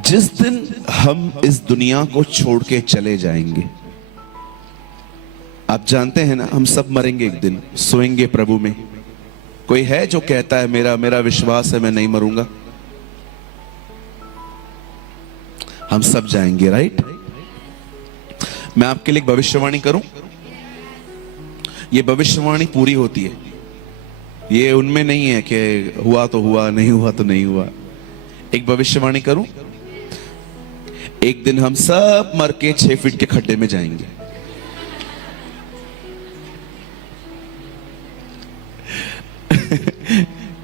जिस दिन हम इस दुनिया को छोड़ के चले जाएंगे, आप जानते हैं ना, हम सब मरेंगे एक दिन, सोएंगे प्रभु में। कोई है जो कहता है मेरा मेरा विश्वास है मैं नहीं मरूंगा? हम सब जाएंगे, राइट? मैं आपके लिए एक भविष्यवाणी करूं? ये भविष्यवाणी पूरी होती है, ये उनमें नहीं है कि हुआ तो हुआ, नहीं हुआ तो नहीं हुआ। एक भविष्यवाणी करूं, एक दिन हम सब मर के 6 फीट के खड्डे में जाएंगे।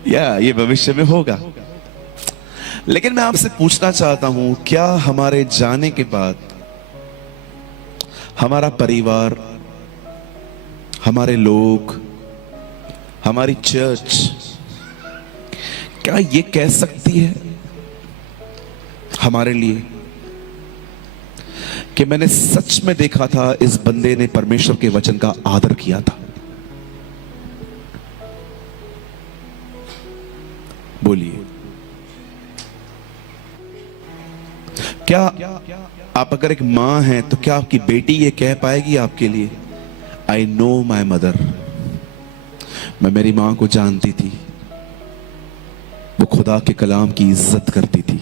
या ये भविष्य में होगा। लेकिन मैं आपसे पूछना चाहता हूं, क्या हमारे जाने के बाद हमारा परिवार, हमारे लोग, हमारी चर्च, क्या ये कह सकती है हमारे लिए कि मैंने सच में देखा था इस बंदे ने परमेश्वर के वचन का आदर किया था? बोलिए, क्या आप अगर एक मां हैं तो क्या आपकी बेटी ये कह पाएगी आपके लिए, आई नो माई मदर, मैं मेरी मां को जानती थी, वो खुदा के कलाम की इज्जत करती थी?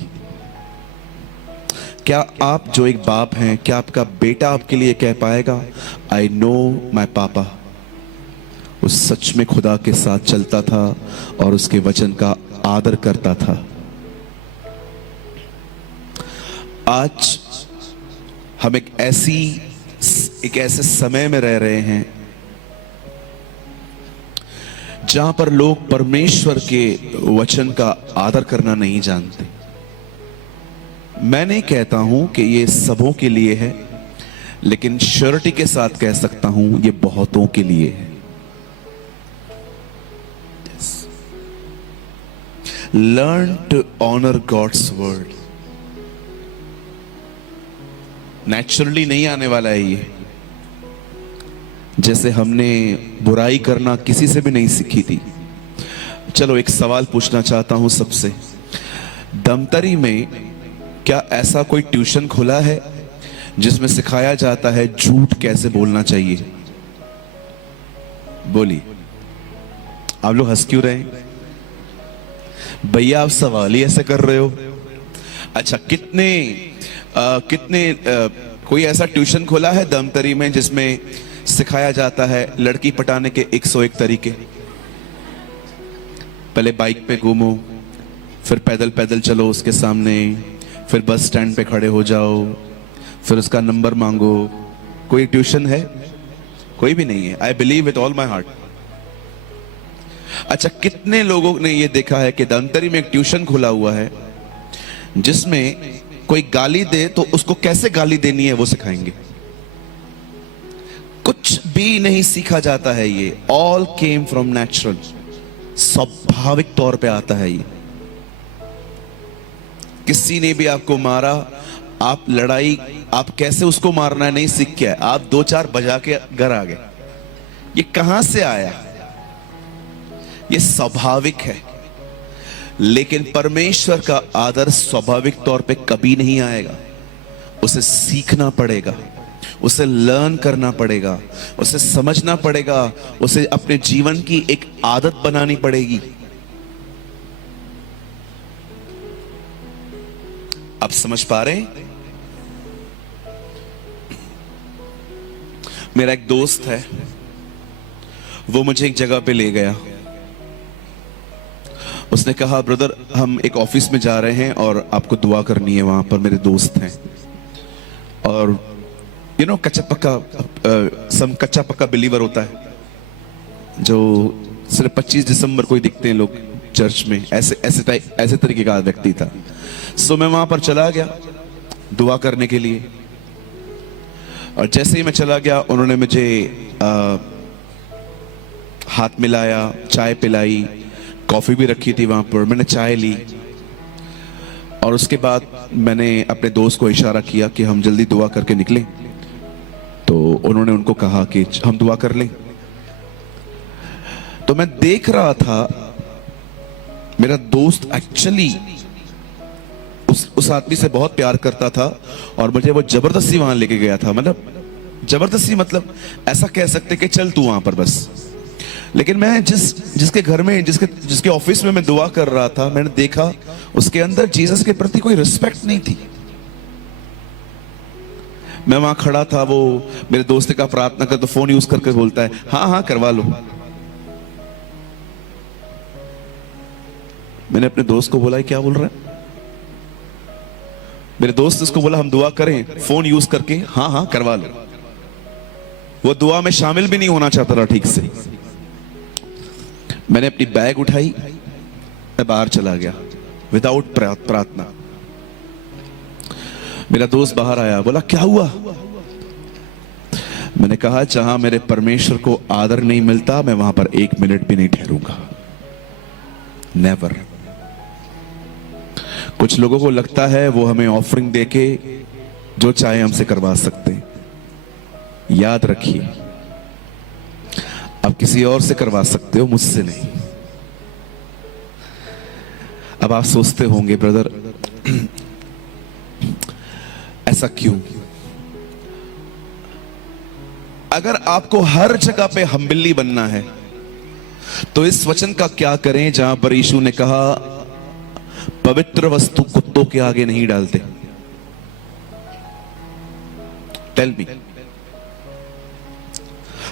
क्या आप जो एक बाप हैं, क्या आपका बेटा आपके लिए कह पाएगा, आई नो माई पापा, वो सच में खुदा के साथ चलता था और उसके वचन का आदर करता था? आज हम एक ऐसे समय में रह रहे हैं जहां पर लोग परमेश्वर के वचन का आदर करना नहीं जानते। मैं नहीं कहता हूं कि ये सबों के लिए है, लेकिन श्योरिटी के साथ कह सकता हूं ये बहुतों के लिए है। Learn to honour God's word. Naturally नहीं आने वाला है ये, जैसे हमने बुराई करना किसी से भी नहीं सीखी थी। चलो एक सवाल पूछना चाहता हूं सबसे, दमतरी में क्या ऐसा कोई ट्यूशन खुला है जिसमें सिखाया जाता है झूठ कैसे बोलना चाहिए? बोलिए, आप लोग हंस क्यों रहे हैं भैया? आप सवाल ही ऐसे कर रहे हो। अच्छा, कितने कोई ऐसा ट्यूशन खोला है दमतरी में जिसमें सिखाया जाता है लड़की पटाने के 101 तरीके? पहले बाइक पे घूमो, फिर पैदल पैदल चलो उसके सामने, फिर बस स्टैंड पे खड़े हो जाओ, फिर उसका नंबर मांगो। कोई ट्यूशन है? कोई भी नहीं है। I believe with all my heart. अच्छा, कितने लोगों ने ये देखा है कि दमतरी में एक ट्यूशन खुला हुआ है जिसमें कोई गाली दे तो उसको कैसे गाली देनी है वो सिखाएंगे? कुछ भी नहीं सीखा जाता है, ये ऑल केम फ्रॉम नेचुरल, स्वाभाविक तौर पे आता है ये। किसी ने भी आपको मारा, आप लड़ाई, आप कैसे उसको मारना है नहीं सीख के आए, आप 2-4 बजा के घर आ गए। ये कहां से आया? ये स्वाभाविक है। लेकिन परमेश्वर का आदर स्वाभाविक तौर पे कभी नहीं आएगा, उसे सीखना पड़ेगा, उसे लर्न करना पड़ेगा, उसे समझना पड़ेगा, उसे अपने जीवन की एक आदत बनानी पड़ेगी। आप समझ पा रहे हैं? मेरा एक दोस्त है, वो मुझे एक जगह पे ले गया। उसने कहा, ब्रदर हम एक ऑफिस में जा रहे हैं और आपको दुआ करनी है, वहां पर मेरे दोस्त हैं। और यू नो कच्चा पक्का बिलीवर होता है जो सिर्फ 25 दिसंबर को ही दिखते हैं लोग चर्च में, ऐसे तरीके का व्यक्ति था। सो मैं वहां पर चला गया दुआ करने के लिए, और जैसे ही मैं चला गया उन्होंने मुझे हाथ मिलाया, चाय पिलाई, कॉफी भी रखी थी वहां पर, मैंने चाय ली। और उसके बाद मैंने अपने दोस्त को इशारा किया कि हम जल्दी दुआ करके निकलें, तो उन्होंने उनको कहा कि हम दुआ कर लें। तो मैं देख रहा था मेरा दोस्त एक्चुअली उस आदमी से बहुत प्यार करता था और मुझे वो जबरदस्ती वहां लेके गया था। मतलब जबरदस्ती, मतलब ऐसा कह सकते कि चल तू वहां पर बस। लेकिन मैं जिसके घर में, जिसके ऑफिस में मैं दुआ कर रहा था, मैंने देखा उसके अंदर जीसस के प्रति कोई रिस्पेक्ट नहीं थी। मैं वहां खड़ा था, वो मेरे दोस्त का प्रार्थना कर तो फोन यूज करके बोलता है हाँ हाँ करवा लो। मैंने अपने दोस्त को बोला क्या बोल रहा है? मेरे दोस्त उसको बोला हम दुआ करें, फोन यूज करके हाँ हाँ करवा लो। वो दुआ में शामिल भी नहीं होना चाहता था ठीक से। मैंने अपनी बैग उठाई, मैं बाहर चला गया विदाउट प्रार्थना। मेरा दोस्त बाहर आया, बोला क्या हुआ? मैंने कहा जहां मेरे परमेश्वर को आदर नहीं मिलता मैं वहां पर 1 मिनट भी नहीं ठहरूंगा, नेवर। कुछ लोगों को लगता है वो हमें ऑफरिंग देके जो चाहे हमसे करवा सकते हैं। याद रखिए, आप किसी और से करवा सकते हो, मुझसे नहीं। अब आप सोचते होंगे ब्रदर ऐसा क्यों? अगर आपको हर जगह पे हम्बिली बनना है तो इस वचन का क्या करें जहां पर यीशु ने कहा पवित्र वस्तु कुत्तों के आगे नहीं डालते। Tell me.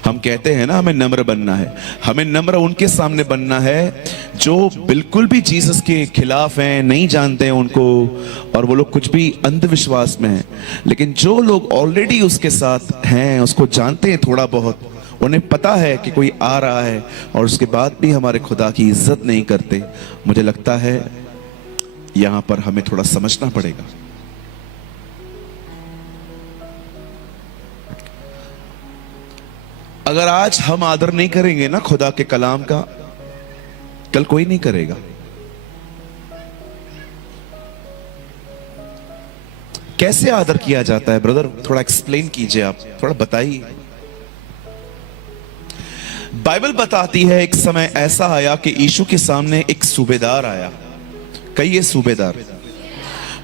हम कहते हैं ना हमें नम्र बनना है। हमें नम्र उनके सामने बनना है जो बिल्कुल भी जीसस के खिलाफ हैं, नहीं जानते हैं उनको, और वो लोग कुछ भी अंधविश्वास में हैं। लेकिन जो लोग ऑलरेडी उसके साथ हैं, उसको जानते हैं थोड़ा बहुत, उन्हें पता है कि कोई आ रहा है और उसके बाद भी हमारे खुदा की इज्जत नहीं करते, मुझे लगता है यहां पर हमें थोड़ा समझना पड़ेगा। अगर आज हम आदर नहीं करेंगे ना खुदा के कलाम का, कल कोई नहीं करेगा। कैसे आदर किया जाता है ब्रदर? थोड़ा एक्सप्लेन कीजिए, आप थोड़ा बताइए। बाइबल बताती है एक समय ऐसा आया कि यीशु के सामने एक सूबेदार आया। कई सूबेदार,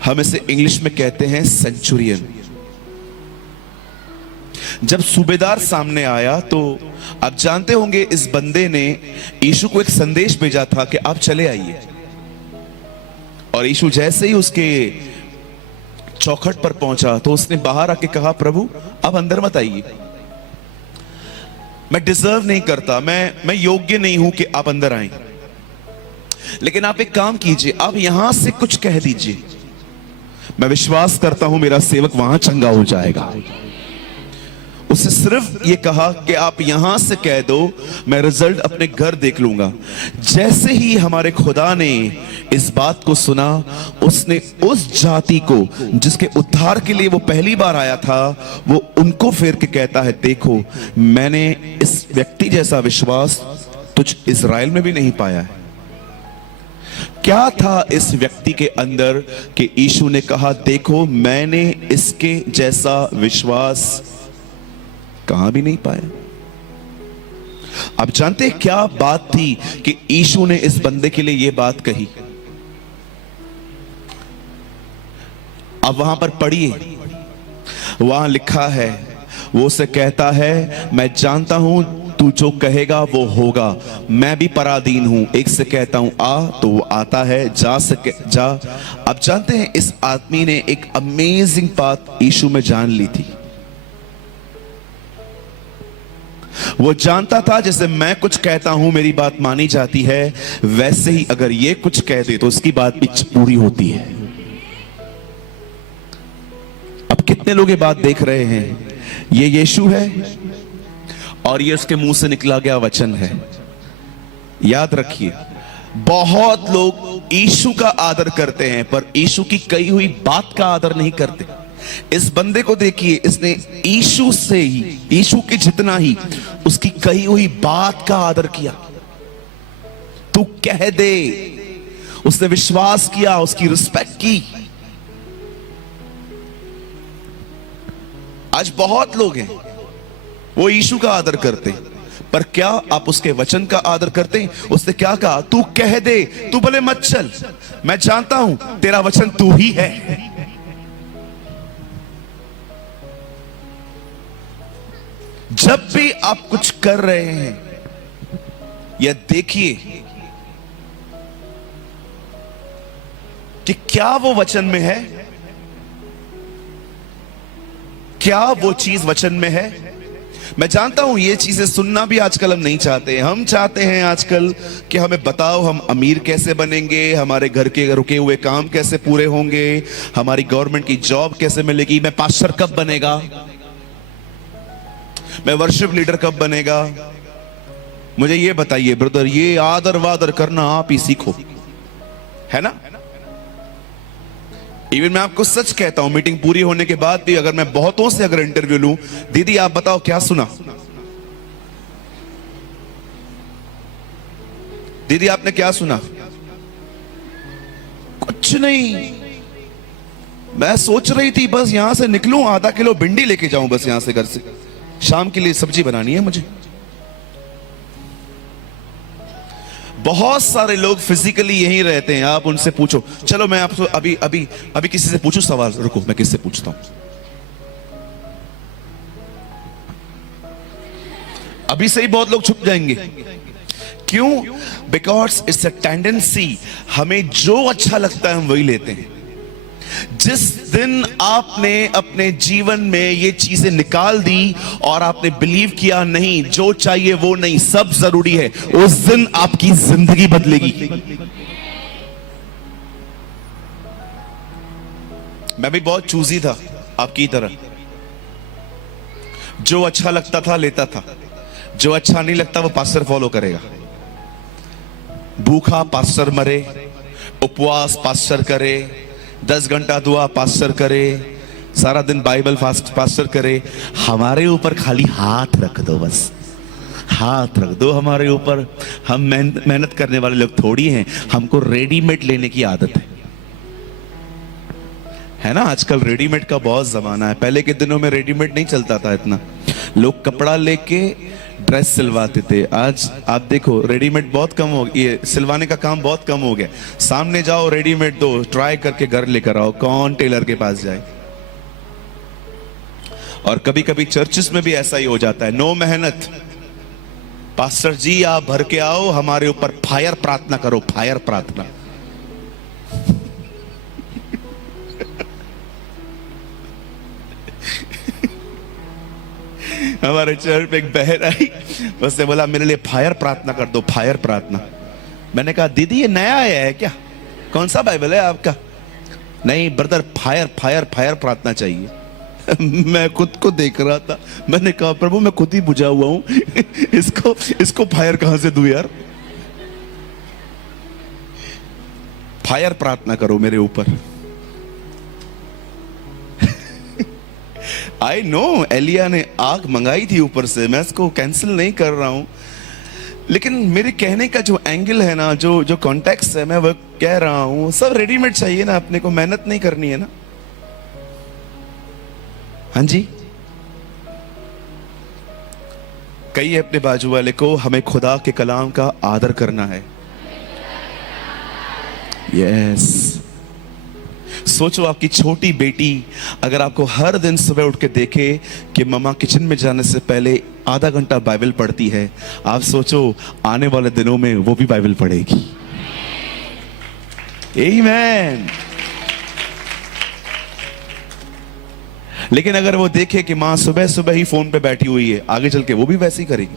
हम इसे इंग्लिश में कहते हैं सेंचुरियन। जब सूबेदार सामने आया तो आप जानते होंगे इस बंदे ने यीशु को एक संदेश भेजा था कि आप चले आइए। और यीशु जैसे ही उसके चौखट पर पहुंचा तो उसने बाहर आके कहा प्रभु आप अंदर मत आइए, मैं डिजर्व नहीं करता, मैं योग्य नहीं हूं कि आप अंदर आए, लेकिन आप एक काम कीजिए, आप यहां से कुछ कह दीजिए, मैं विश्वास करता हूं मेरा सेवक वहां चंगा हो जाएगा। उससे सिर्फ ये कहा कि आप यहां से कह दो, मैं रिजल्ट अपने घर देख लूंगा। जैसे ही हमारे खुदा ने इस बात को सुना, उसने उस जाति को जिसके उद्धार के लिए वो पहली बार आया था, वो उनको फेर के कहता है देखो मैंने इस व्यक्ति जैसा विश्वास तुझ इज़राइल में भी नहीं पाया है। क्या था इस व्यक्ति के अंदर कि यीशु ने कहा देखो मैंने इसके जैसा विश्वास कहां भी नहीं पाया। आप जानते हैं क्या बात थी कि यीशु ने इस बंदे के लिए यह बात कही? अब वहां पर पढ़िए, वहां लिखा है, वो उसे कहता है मैं जानता हूं तू जो कहेगा वो होगा, मैं भी पराधीन हूं, एक से कहता हूं आ तो वो आता है, जा सके जा। आप जानते हैं इस आदमी ने एक अमेजिंग बात यीशु में जान ली थी। वो जानता था जैसे मैं कुछ कहता हूं मेरी बात मानी जाती है, वैसे ही अगर ये कुछ कह दे तो उसकी बात भी पूरी होती है। अब कितने लोग ये बात देख रहे हैं? ये यीशु है और ये उसके मुंह से निकला गया वचन है। याद रखिए, बहुत लोग यीशु का आदर करते हैं पर यीशु की कही हुई बात का आदर नहीं करते। इस बंदे को देखिए, इसने यीशु से ही, यीशु के जितना ही उसकी कही हुई बात का आदर किया। तू कह दे, उसने विश्वास किया, उसकी रिस्पेक्ट की। आज बहुत लोग हैं वो यीशु का आदर करते हैं पर क्या आप उसके वचन का आदर करते हैं? उसने क्या कहा? तू कह दे, तू भले मत चल, मैं जानता हूं तेरा वचन तू ही है। जब भी आप कुछ कर रहे हैं, यह देखिए कि क्या वो वचन में है, क्या वो चीज वचन में है। मैं जानता हूं ये चीजें सुनना भी आजकल हम नहीं चाहते। हम चाहते हैं आजकल कि हमें बताओ हम अमीर कैसे बनेंगे, हमारे घर के रुके हुए काम कैसे पूरे होंगे, हमारी गवर्नमेंट की जॉब कैसे मिलेगी, मैं पास्टर कब बनेगा, मैं वर्शिप लीडर कब बनेगा। मुझे ये बताइए ब्रदर, ये आदर वादर करना आप ही सीखो, है ना। इवन मैं आपको सच कहता हूं, मीटिंग पूरी होने के बाद भी अगर मैं बहुतों से अगर इंटरव्यू लूं, दीदी आप बताओ क्या सुना, दीदी आपने क्या सुना, कुछ नहीं। मैं सोच रही थी बस यहां से निकलूं, आधा किलो भिंडी लेके जाऊं बस यहां से, घर से शाम के लिए सब्जी बनानी है मुझे। बहुत सारे लोग फिजिकली यहीं रहते हैं, आप उनसे पूछो। चलो मैं आपको अभी अभी अभी किसी से पूछूं सवाल, रुको मैं किससे पूछता हूं, अभी से ही बहुत लोग छुप जाएंगे। क्यों? बिकॉज इट्स अ टेंडेंसी, हमें जो अच्छा लगता है हम वही लेते हैं। जिस दिन आपने अपने जीवन में ये चीजें निकाल दी और आपने बिलीव किया नहीं, जो चाहिए वो नहीं, सब जरूरी है, उस दिन आपकी जिंदगी बदलेगी। मैं भी बहुत चूजी था आपकी तरह, जो अच्छा लगता था लेता था, जो अच्छा नहीं लगता वो पास्टर फॉलो करेगा। भूखा पास्टर मरे, उपवास पास्टर करे, 10 घंटा दुआ पास्टर करे, सारा दिन बाइबल फास्ट पास्टर करे। हमारे ऊपर खाली हाथ रख दो, बस हाथ रख दो हमारे ऊपर। हम मेहनत करने वाले लोग थोड़ी हैं, हमको रेडीमेड लेने की आदत है ना। आजकल रेडीमेड का बहुत जमाना है, पहले के दिनों में रेडीमेड नहीं चलता था इतना, लोग कपड़ा लेके ड्रेस सिलवाते थे। आज आप देखो रेडीमेड बहुत कम हो गया, सिलवाने का काम बहुत कम हो गया। सामने जाओ रेडीमेड दो, ट्राई करके घर लेकर आओ, कौन टेलर के पास जाए। और कभी कभी चर्चिस में भी ऐसा ही हो जाता है, नो मेहनत, पास्टर जी आप भर के आओ, हमारे ऊपर फायर प्रार्थना करो, फायर प्रार्थना। हमारे चर्च पे एक बहन आई, उसने बोला मेरे लिए फायर प्रार्थना कर दो, फायर प्रार्थना। मैंने कहा दीदी ये नया आया है क्या, कौन सा बाइबल है आपका? नहीं ब्रदर, फायर फायर फायर प्रार्थना चाहिए। मैं खुद को देख रहा था, मैंने कहा प्रभु मैं खुद ही बुझा हुआ हूं, इसको फायर कहां से दूं यार। फायर प्रार्थना करो मेरे ऊपर। आई नो एलिया ने आग मंगाई थी ऊपर से, मैं इसको कैंसिल नहीं कर रहा हूं, लेकिन मेरे कहने का जो एंगल है ना, जो कॉन्टेक्स्ट है, मैं वो कह रहा हूं सब रेडीमेड चाहिए ना, अपने को मेहनत नहीं करनी है ना। हाँ जी, कहिए अपने बाजू वाले को, हमें खुदा के कलाम का आदर करना है। यस। सोचो आपकी छोटी बेटी अगर आपको हर दिन सुबह उठ के देखे कि मम्मा किचन में जाने से पहले आधा घंटा बाइबल पढ़ती है, आप सोचो आने वाले दिनों में वो भी बाइबल पढ़ेगी। आमीन। लेकिन अगर वो देखे कि मां सुबह सुबह ही फोन पे बैठी हुई है, आगे चल के वो भी वैसे ही करेगी।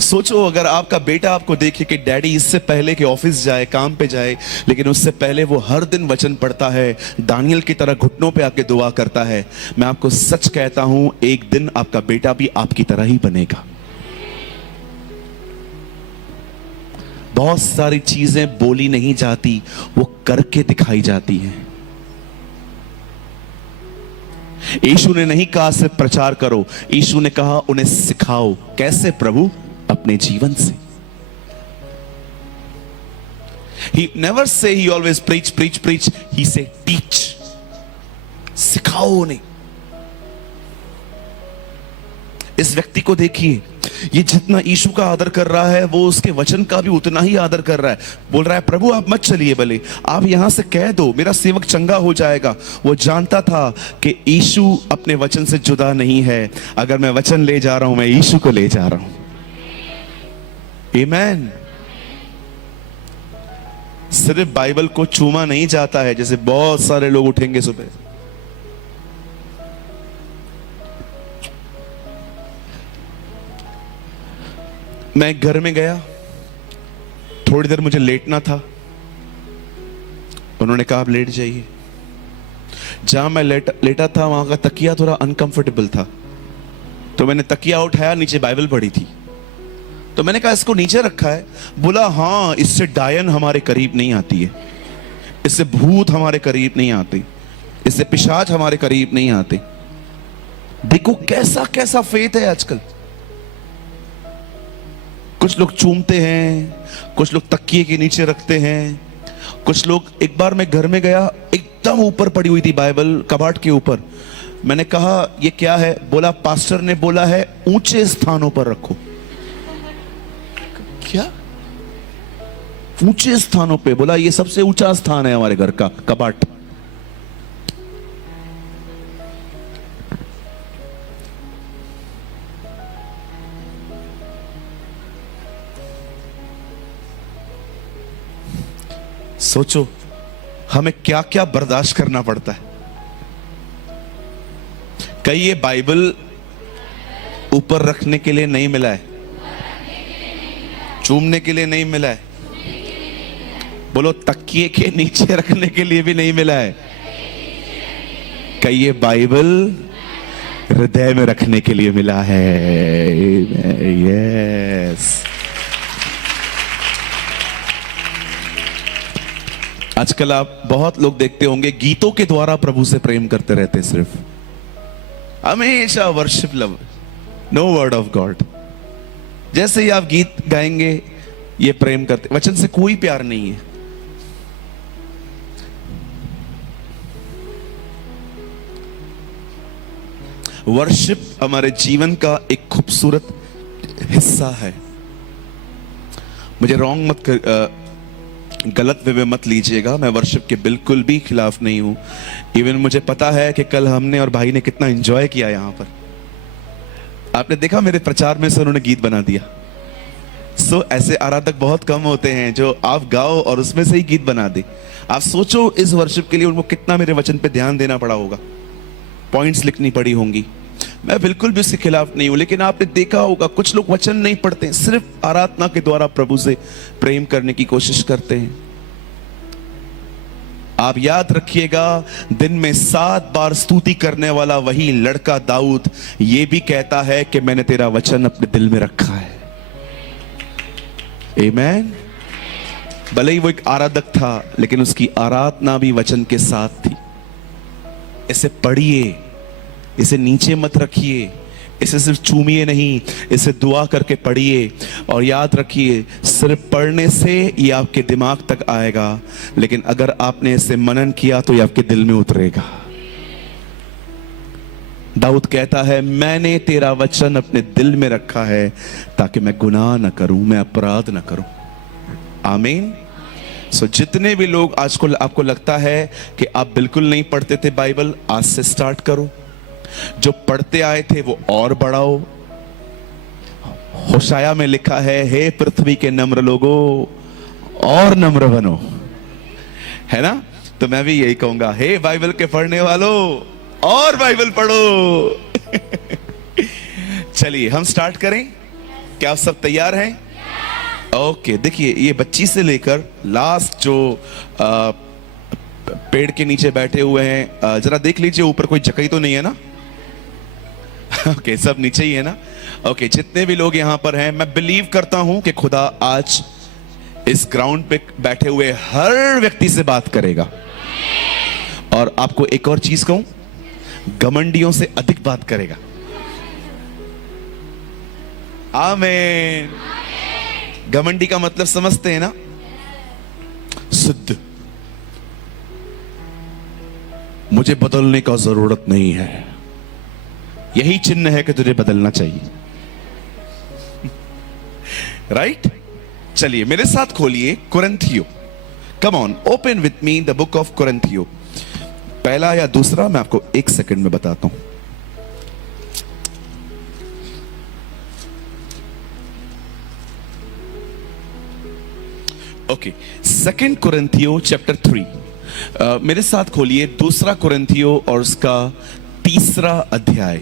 सोचो अगर आपका बेटा आपको देखे कि डैडी इससे पहले कि ऑफिस जाए, काम पे जाए, लेकिन उससे पहले वो हर दिन वचन पढ़ता है, दानियल की तरह घुटनों पे आके दुआ करता है, मैं आपको सच कहता हूं एक दिन आपका बेटा भी आपकी तरह ही बनेगा। बहुत सारी चीजें बोली नहीं जाती, वो करके दिखाई जाती हैं। यीशु ने नहीं कहा सिर्फ प्रचार करो, यीशु ने कहा उन्हें सिखाओ। कैसे प्रभु? अपने जीवन से। He never say he always preach preach preach, he say teach, सिखाओ उन्हें। इस व्यक्ति को देखिए, ये जितना यीशु का आदर कर रहा है वो उसके वचन का भी उतना ही आदर कर रहा है। बोल रहा है प्रभु आप मत चलिए, भले आप यहां से कह दो, मेरा सेवक चंगा हो जाएगा। वो जानता था कि यीशु अपने वचन से जुदा नहीं है। अगर मैं वचन ले जा रहा हूं, मैं यीशु को ले जा रहा हूं। आमीन। सिर्फ बाइबल को चूमा नहीं जाता है, जैसे बहुत सारे लोग उठेंगे सुबह, मैं घर में गया, थोड़ी देर मुझे लेटना था, उन्होंने कहा आप लेट जाइए। जहां मैं लेटा था वहां का तकिया थोड़ा अनकंफर्टेबल था, तो मैंने तकिया उठाया, नीचे बाइबल पड़ी थी, तो मैंने कहा इसको नीचे रखा है। बोला हाँ, इससे डायन हमारे करीब नहीं आती है, इससे भूत हमारे करीब नहीं आते, इससे पिशाच हमारे करीब नहीं आते। देखो कैसा कैसा फेथ है आजकल। कुछ लोग चूमते हैं, कुछ लोग तकिए के नीचे रखते हैं, कुछ लोग। एक बार मैं घर में गया, एकदम ऊपर पड़ी हुई थी बाइबल कबाड़ के ऊपर। मैंने कहा ये क्या है? बोला पास्टर ने बोला है ऊंचे स्थानों पर रखो। क्या ऊंचे स्थानों पे? बोला ये सबसे ऊंचा स्थान है हमारे घर का, कबाड़। सोचो हमें क्या क्या बर्दाश्त करना पड़ता है। कहीं ये बाइबल ऊपर रखने के लिए नहीं मिला है, चूमने के लिए नहीं मिला है, बोलो तकिए के नीचे रखने के लिए भी नहीं मिला है। कहीं ये बाइबल हृदय में रखने के लिए मिला है। यस। आजकल आप बहुत लोग देखते होंगे गीतों के द्वारा प्रभु से प्रेम करते रहते, सिर्फ हमेशा worship love, no word of God. जैसे ही आप गीत गाएंगे ये प्रेम करते, वचन से कोई प्यार नहीं है। वर्शिप हमारे जीवन का एक खूबसूरत हिस्सा है। मुझे रॉन्ग मत कर, गलत वे में मत लीजिएगा, मैं वर्शिप के बिल्कुल भी खिलाफ नहीं हूं। इवन मुझे पता है कि कल हमने और भाई ने कितना एंजॉय किया यहां पर। आपने देखा मेरे प्रचार में से उन्होंने गीत बना दिया। ऐसे आराधक बहुत कम होते हैं जो आप गाओ और उसमें से ही गीत बना दे। आप सोचो इस वर्शिप के लिए उनको कितना मेरे वचन पे ध्यान देना पड़ा होगा, पॉइंट्स लिखनी पड़ी होंगी। मैं बिल्कुल भी उसके खिलाफ नहीं हूं, लेकिन आपने देखा होगा कुछ लोग वचन नहीं पढ़ते, सिर्फ आराधना के द्वारा प्रभु से प्रेम करने की कोशिश करते हैं। आप याद रखिएगा, दिन में 7 बार स्तुति करने वाला वही लड़का दाऊद ये भी कहता है कि मैंने तेरा वचन अपने दिल में रखा है। आमीन। भले ही वो एक आराधक था, लेकिन उसकी आराधना भी वचन के साथ थी। इसे पढ़िए, इसे नीचे मत रखिए, इसे सिर्फ चूमिए नहीं, इसे दुआ करके पढ़िए। और याद रखिए, सिर्फ पढ़ने से ये आपके दिमाग तक आएगा, लेकिन अगर आपने इसे मनन किया तो ये आपके दिल में उतरेगा। दाऊद कहता है मैंने तेरा वचन अपने दिल में रखा है ताकि मैं गुनाह ना करूं, मैं अपराध ना करूं। आमीन। जितने भी लोग आज को आपको लगता है कि आप बिल्कुल नहीं पढ़ते थे बाइबल, आज से स्टार्ट करो। जो पढ़ते आए थे वो और बढ़ाओ। होशाया में लिखा है, हे पृथ्वी के नम्र लोगों और नम्र बनो, है ना? तो मैं भी यही कहूंगा, हे बाइबल के पढ़ने वालों और बाइबल पढ़ो। चलिए हम स्टार्ट करें। क्या आप सब तैयार हैं? ओके। देखिए ये बच्ची से लेकर लास्ट जो पेड़ के नीचे बैठे हुए हैं, जरा देख लीजिए ऊपर कोई जगह तो नहीं है ना? ओके, सब नीचे ही है ना? ओके, जितने भी लोग यहां पर हैं, मैं बिलीव करता हूं कि खुदा आज इस ग्राउंड पे बैठे हुए हर व्यक्ति से बात करेगा। और आपको एक और चीज कहूं, घमंडियों से अधिक बात करेगा। आमीन। घमंडी का मतलब समझते हैं ना? सिद्ध। मुझे बदलने का जरूरत नहीं है, यही चिन्ह है कि तुझे बदलना चाहिए। राइट? चलिए मेरे साथ खोलिए कुरिन्थियो। Come on, open with me the book of Corinthians. पहला या दूसरा मैं आपको 1 सेकंड में बताता हूं। ओके, 2 कुरिन्थियो चैप्टर 3। मेरे साथ खोलिए 2 कुरिन्थियो और उसका 3 अध्याय।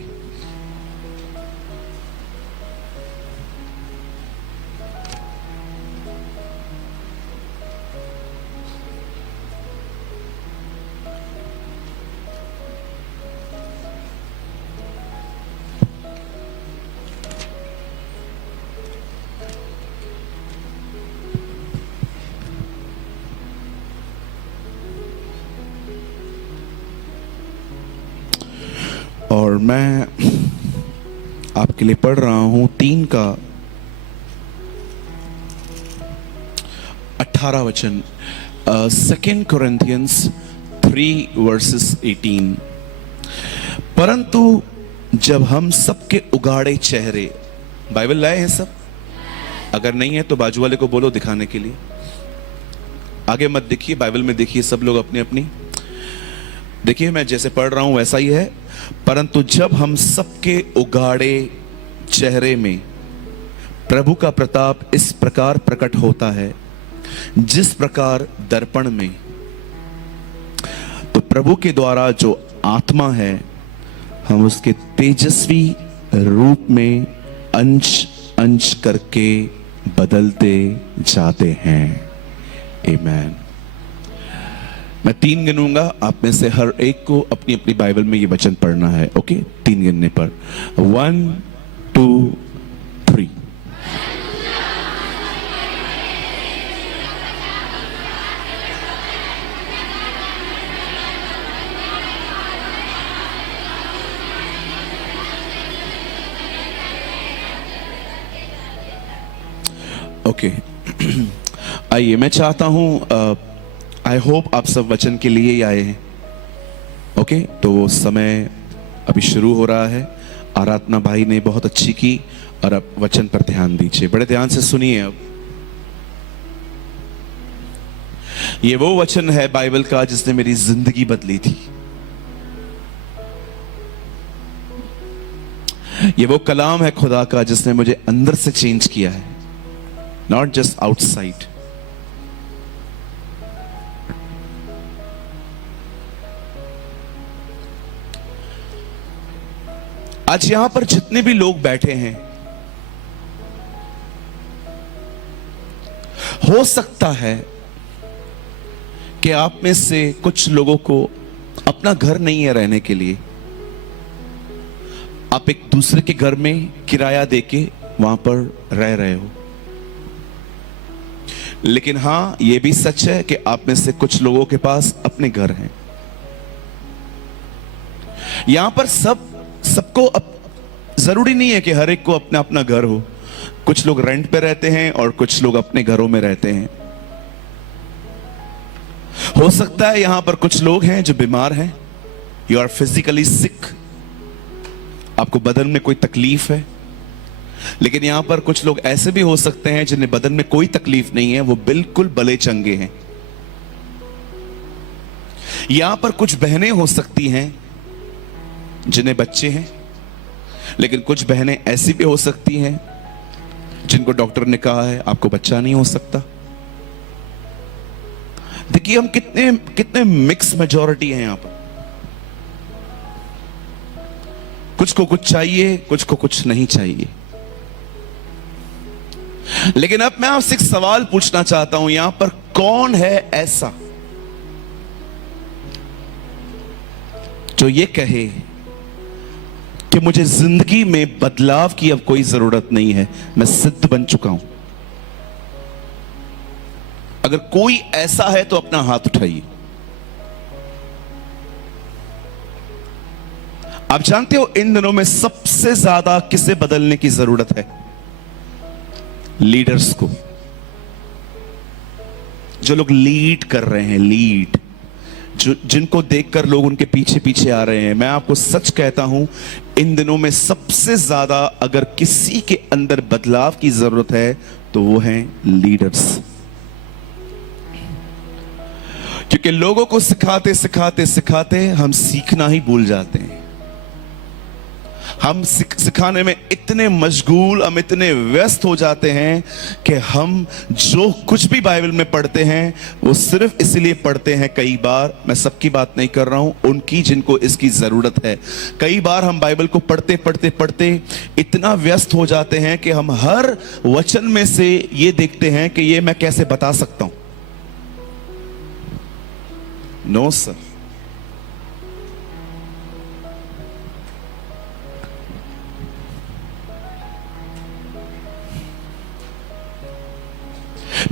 और मैं आपके लिए पढ़ रहा हूं 3 का 18 वचन। 2 Corinthians 3 verses 18। परंतु जब हम सबके उगाड़े चेहरे, बाइबल लाए हैं सब? अगर नहीं है तो बाजू वाले को बोलो दिखाने के लिए। आगे मत देखिए, बाइबल में देखिए सब लोग अपनी अपनी। देखिए मैं जैसे पढ़ रहा हूं वैसा ही है। परंतु जब हम सबके उगाड़े चेहरे में प्रभु का प्रताप इस प्रकार प्रकट होता है जिस प्रकार दर्पण में, तो प्रभु के द्वारा जो आत्मा है हम उसके तेजस्वी रूप में अंश अंश करके बदलते जाते हैं। आमीन। मैं 3 गिनूंगा, आप में से हर एक को अपनी अपनी बाइबल में ये वचन पढ़ना है। ओके, 3 गिनने पर 1 2 3। ओके, आइए मैं चाहता हूं, आई होप आप सब वचन के लिए ही आए हैं। ओके, तो समय अभी शुरू हो रहा है। आराधना भाई ने बहुत अच्छी की और अब वचन पर ध्यान दीजिए, बड़े ध्यान से सुनिए। अब ये वो वचन है बाइबल का जिसने मेरी जिंदगी बदली थी। ये वो कलाम है खुदा का जिसने मुझे अंदर से चेंज किया है, नॉट जस्ट आउटसाइड। आज यहां पर जितने भी लोग बैठे हैं, हो सकता है कि आप में से कुछ लोगों को अपना घर नहीं है रहने के लिए। आप एक दूसरे के घर में किराया देके वहां पर रह रहे हो। लेकिन हां, यह भी सच है कि आप में से कुछ लोगों के पास अपने घर हैं। यहां पर सबको जरूरी नहीं है कि हर एक को अपना अपना घर हो। कुछ लोग रेंट पे रहते हैं और कुछ लोग अपने घरों में रहते हैं। हो सकता है यहां पर कुछ लोग हैं जो बीमार हैं, यू आर फिजिकली सिक, आपको बदन में कोई तकलीफ है। लेकिन यहां पर कुछ लोग ऐसे भी हो सकते हैं जिन्हें बदन में कोई तकलीफ नहीं है, वो बिल्कुल भले चंगे हैं। यहां पर कुछ बहनें हो सकती हैं जिन्हें बच्चे हैं, लेकिन कुछ बहनें ऐसी भी हो सकती हैं जिनको डॉक्टर ने कहा है आपको बच्चा नहीं हो सकता। देखिए हम कितने मिक्स मेजॉरिटी हैं यहां पर। कुछ को कुछ चाहिए, कुछ को कुछ नहीं चाहिए। लेकिन अब मैं आपसे एक सवाल पूछना चाहता हूं, यहां पर कौन है ऐसा जो ये कहे कि मुझे जिंदगी में बदलाव की अब कोई जरूरत नहीं है, मैं सिद्ध बन चुका हूं? अगर कोई ऐसा है तो अपना हाथ उठाइए। आप जानते हो इन दिनों में सबसे ज्यादा किसे बदलने की जरूरत है? लीडर्स को। जो लोग लीड कर रहे हैं, जो जिनको देखकर लोग उनके पीछे पीछे आ रहे हैं। मैं आपको सच कहता हूं, इन दिनों में सबसे ज्यादा अगर किसी के अंदर बदलाव की जरूरत है तो वो हैं लीडर्स। क्योंकि लोगों को सिखाते सिखाते सिखाते हम सीखना ही भूल जाते हैं। हम सिखाने में इतने मशगूल, हम इतने व्यस्त हो जाते हैं कि हम जो कुछ भी बाइबल में पढ़ते हैं वो सिर्फ इसलिए पढ़ते हैं। कई बार, मैं सबकी बात नहीं कर रहा हूं, उनकी जिनको इसकी जरूरत है। कई बार हम बाइबल को पढ़ते पढ़ते पढ़ते इतना व्यस्त हो जाते हैं कि हम हर वचन में से ये देखते हैं कि ये मैं कैसे बता सकता हूं। नो सर,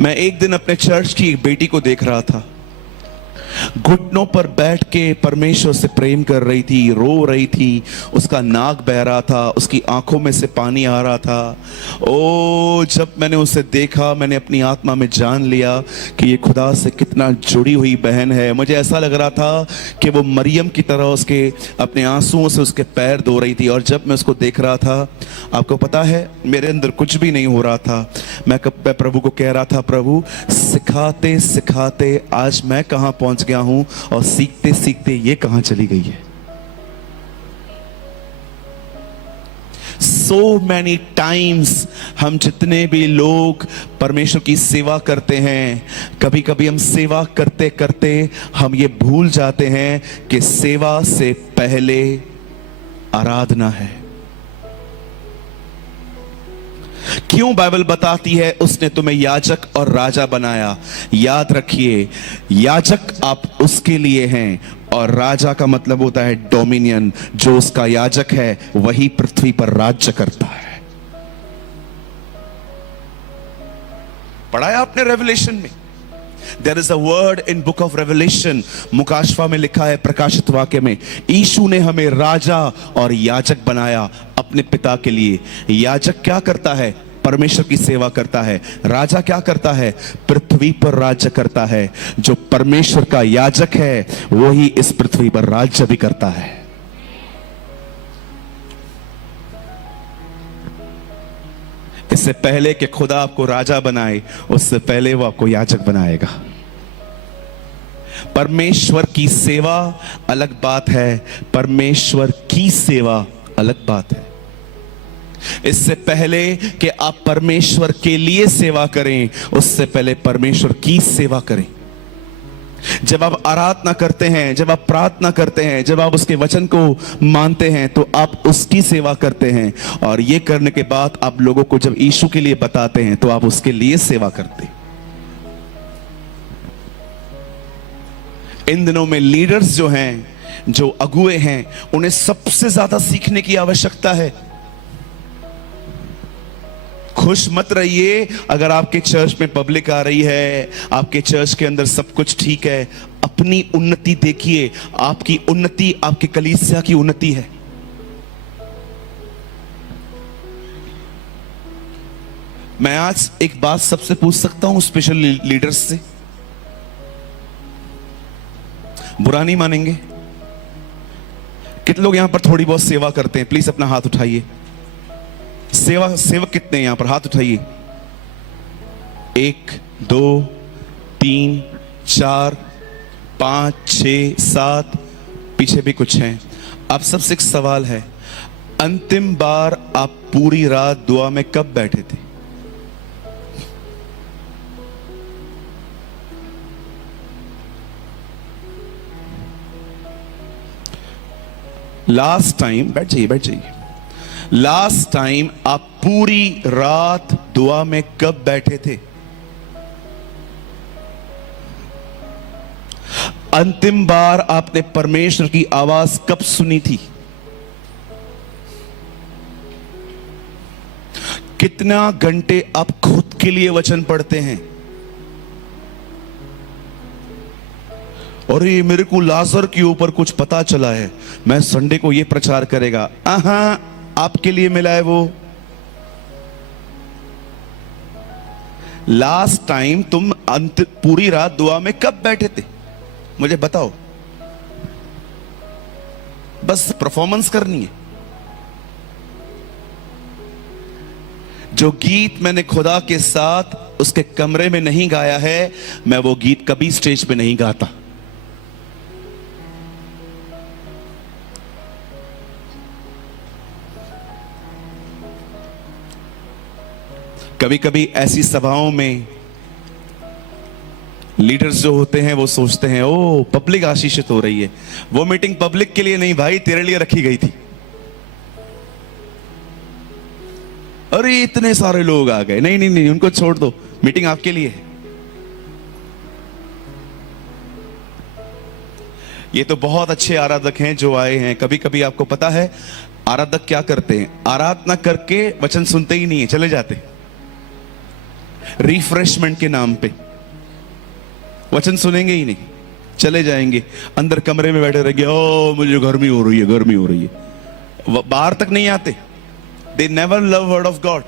मैं एक दिन अपने चर्च की एक बेटी को देख रहा था, घुटनों पर बैठ के परमेश्वर से प्रेम कर रही थी, रो रही थी, उसका नाक बह रहा था, उसकी आंखों में से पानी आ रहा था। ओ, जब मैंने उसे देखा, मैंने अपनी आत्मा में जान लिया कि ये खुदा से कितना जुड़ी हुई बहन है। मुझे ऐसा लग रहा था कि वो मरियम की तरह उसके अपने आंसुओं से उसके पैर धो रही थी। और जब मैं उसको देख रहा था, आपको पता है, मेरे अंदर कुछ भी नहीं हो रहा था। मैं प्रभु को कह रहा था, प्रभु सिखाते सिखाते आज मैं कहां पहुंच गया हूं और सीखते सीखते ये कहां चली गई है। So many times हम जितने भी लोग परमेश्वर की सेवा करते हैं, कभी कभी हम सेवा करते करते हम ये भूल जाते हैं कि सेवा से पहले आराधना है। क्यों बाइबल बताती है उसने तुम्हें याजक और राजा बनाया? याद रखिए, याजक आप उसके लिए हैं और राजा का मतलब होता है डोमिनियन। जो उसका याजक है वही पृथ्वी पर राज्य करता है। पढ़ा है आपने रेवलेशन में? There is a word in book of Revelation, मुकाशवा में लिखा है, प्रकाशित वाक्य में, यीशु ने हमें राजा और याजक बनाया अपने पिता के लिए। याजक क्या करता है? परमेश्वर की सेवा करता है। राजा क्या करता है? पृथ्वी पर राज्य करता है। जो परमेश्वर का याजक है वही इस पृथ्वी पर राज्य भी करता है। इससे पहले कि खुदा आपको राजा बनाए, उससे पहले वो आपको याजक बनाएगा। परमेश्वर की सेवा अलग बात है, परमेश्वर की सेवा अलग बात है। इससे पहले कि आप परमेश्वर के लिए सेवा करें, उससे पहले परमेश्वर की सेवा करें। जब आप आराधना करते हैं, जब आप प्रार्थना करते हैं, जब आप उसके वचन को मानते हैं, तो आप उसकी सेवा करते हैं। और ये करने के बाद आप लोगों को जब यीशु के लिए बताते हैं तो आप उसके लिए सेवा करते हैं। इन दिनों में लीडर्स जो हैं, जो अगुए हैं, उन्हें सबसे ज्यादा सीखने की आवश्यकता है। खुश मत रहिए अगर आपके चर्च में पब्लिक आ रही है, आपके चर्च के अंदर सब कुछ ठीक है। अपनी उन्नति देखिए। आपकी उन्नति आपके कलीसिया की उन्नति है। मैं आज एक बात सबसे पूछ सकता हूं, स्पेशल लीडर्स से, बुरा नहीं मानेंगे? कितने लोग यहां पर थोड़ी बहुत सेवा करते हैं? प्लीज अपना हाथ उठाइए। सेवक कितने हैं यहां पर? हाथ उठाइए। 1 2 3 4 5 6 7, पीछे भी कुछ हैं। आप सबसे एक सवाल है, अंतिम बार आप पूरी रात दुआ में कब बैठे थे? लास्ट टाइम, बैठ जाइए बैठ जाइए, लास्ट टाइम आप पूरी रात दुआ में कब बैठे थे? अंतिम बार आपने परमेश्वर की आवाज कब सुनी थी? कितना घंटे आप खुद के लिए वचन पढ़ते हैं? और ये मेरे को लाजर के ऊपर कुछ पता चला है, मैं संडे को ये प्रचार करेगा। आपके लिए मिला है वो। लास्ट टाइम तुम पूरी रात दुआ में कब बैठे थे? मुझे बताओ। बस परफॉर्मेंस करनी है। जो गीत मैंने खुदा के साथ उसके कमरे में नहीं गाया है, मैं वो गीत कभी स्टेज पे नहीं गाता। कभी कभी ऐसी सभाओं में लीडर्स जो होते हैं वो सोचते हैं ओ पब्लिक आशीषित हो रही है। वो मीटिंग पब्लिक के लिए नहीं भाई, तेरे लिए रखी गई थी। अरे इतने सारे लोग आ गए, नहीं नहीं नहीं, उनको छोड़ दो, मीटिंग आपके लिए है। ये तो बहुत अच्छे आराधक हैं जो आए हैं। कभी कभी आपको पता है आराधक क्या करते हैं? आराधना करके वचन सुनते ही नहीं है, चले जाते रिफ्रेशमेंट के नाम पे। वचन सुनेंगे ही नहीं, चले जाएंगे, अंदर कमरे में बैठे रहेंगे, ओ मुझे गर्मी हो रही है, गर्मी हो रही है। बाहर तक नहीं आते। They never love word of God.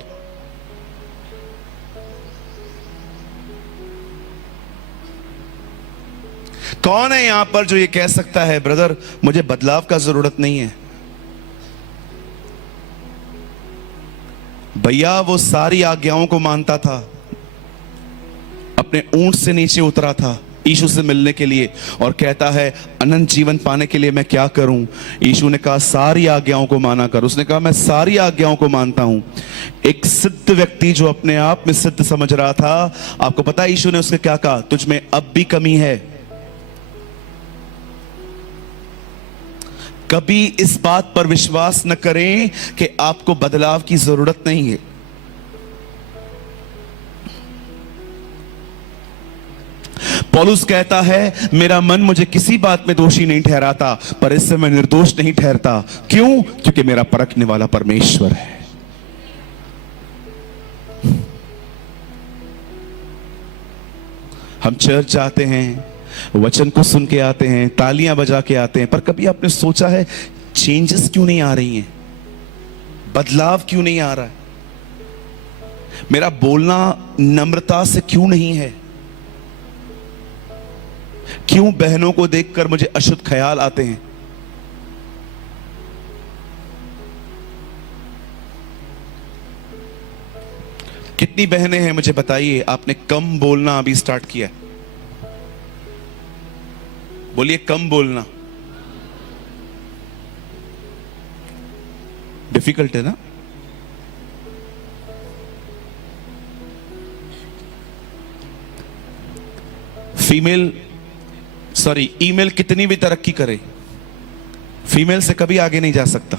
कौन है यहां पर जो ये कह सकता है ब्रदर मुझे बदलाव का जरूरत नहीं है? भैया वो सारी आज्ञाओं को मानता था, अपने ऊंट से नीचे उतरा था यीशु से मिलने के लिए और कहता है अनंत जीवन पाने के लिए मैं क्या करूं? यीशु ने कहा सारी आज्ञाओं को माना कर। उसने कहा मैं सारी आज्ञाओं को मानता हूं। एक सिद्ध व्यक्ति जो अपने आप में सिद्ध समझ रहा था, आपको पता है यीशु ने उससे क्या कहा? तुझ में अब भी कमी है। कभी इस बात पर विश्वास न करें कि आपको बदलाव की जरूरत नहीं है। पौलुस कहता है मेरा मन मुझे किसी बात में दोषी नहीं ठहराता, पर इससे मैं निर्दोष नहीं ठहरता। क्यों? क्योंकि मेरा परखने वाला परमेश्वर है। हम चर्च जाते हैं, वचन को सुन के आते हैं, तालियां बजा के आते हैं, पर कभी आपने सोचा है चेंजेस क्यों नहीं आ रही हैं? बदलाव क्यों नहीं आ रहा है? मेरा बोलना नम्रता से क्यों नहीं है? क्यों बहनों को देखकर मुझे अशुद्ध ख्याल आते हैं? कितनी बहनें हैं मुझे बताइए, आपने कम बोलना अभी स्टार्ट किया? बोलिए कम बोलना। डिफिकल्ट है ना? ईमेल कितनी भी तरक्की करे, फीमेल से कभी आगे नहीं जा सकता।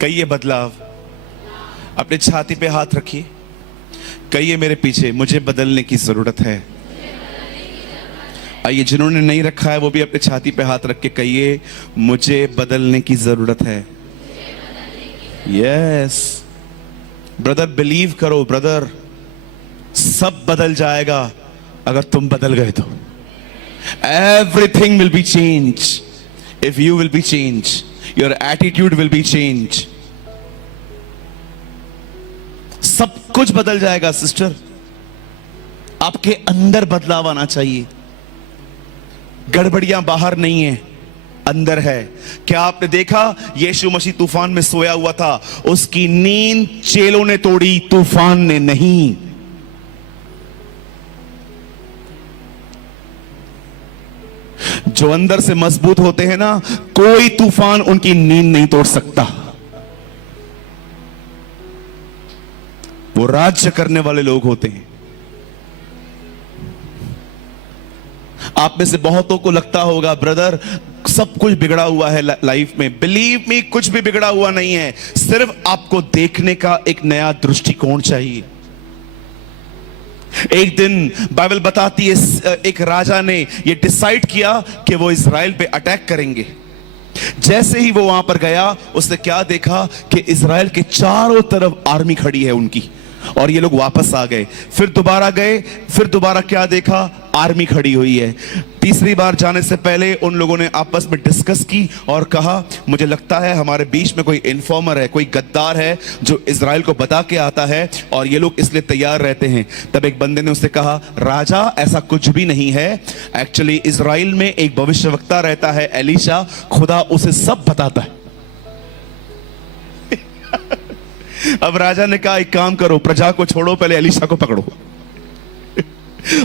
कहिए बदलाव। अपने छाती पे हाथ रखिए, कहिए मेरे पीछे मुझे बदलने की जरूरत है। आइए जिन्होंने नहीं रखा है वो भी अपने छाती पे हाथ रख के कहिए मुझे बदलने की जरूरत है। यस ब्रदर, बिलीव करो ब्रदर, सब बदल जाएगा अगर तुम बदल गए तो। Everything will be change if you will be change, your attitude will be change. सब कुछ बदल जाएगा सिस्टर। आपके अंदर बदलाव आना चाहिए। गड़बड़ियां बाहर नहीं है, अंदर है। क्या आपने देखा यीशु मसीह तूफान में सोया हुआ था, उसकी नींद चेलों ने तोड़ी, तूफान ने नहीं। जो अंदर से मजबूत होते हैं ना, कोई तूफान उनकी नींद नहीं तोड़ सकता। वो राज्य करने वाले लोग होते हैं। आप में से बहुतों को लगता होगा ब्रदर सब कुछ बिगड़ा हुआ है लाइफ में। बिलीव मी, कुछ भी बिगड़ा हुआ नहीं है, सिर्फ आपको देखने का एक नया दृष्टिकोण चाहिए। एक दिन बाइबल बताती है एक राजा ने यह डिसाइड किया कि वो इजराइल पे अटैक करेंगे। जैसे ही वो वहां पर गया, उसने क्या देखा कि इजराइल के चारों तरफ आर्मी खड़ी है उनकी, और ये लोग वापस आ गए। फिर दोबारा गए, फिर दोबारा क्या देखा, आर्मी खड़ी हुई है। तीसरी बार जाने से पहले उन लोगों ने आपस में डिस्कस की और कहा मुझे लगता है हमारे बीच में कोई इन्फॉर्मर है, कोई गद्दार है जो इजराइल को बता के आता है और ये लोग इसलिए तैयार रहते हैं। तब एक बंदे ने उससे कहा, राजा ऐसा कुछ भी नहीं है, एक्चुअली इजराइल में एक भविष्यवक्ता रहता है एलीशा, खुदा उसे सब बताता है। अब राजा ने कहा एक काम करो, प्रजा को छोड़ो, पहले एलीशा को पकड़ो।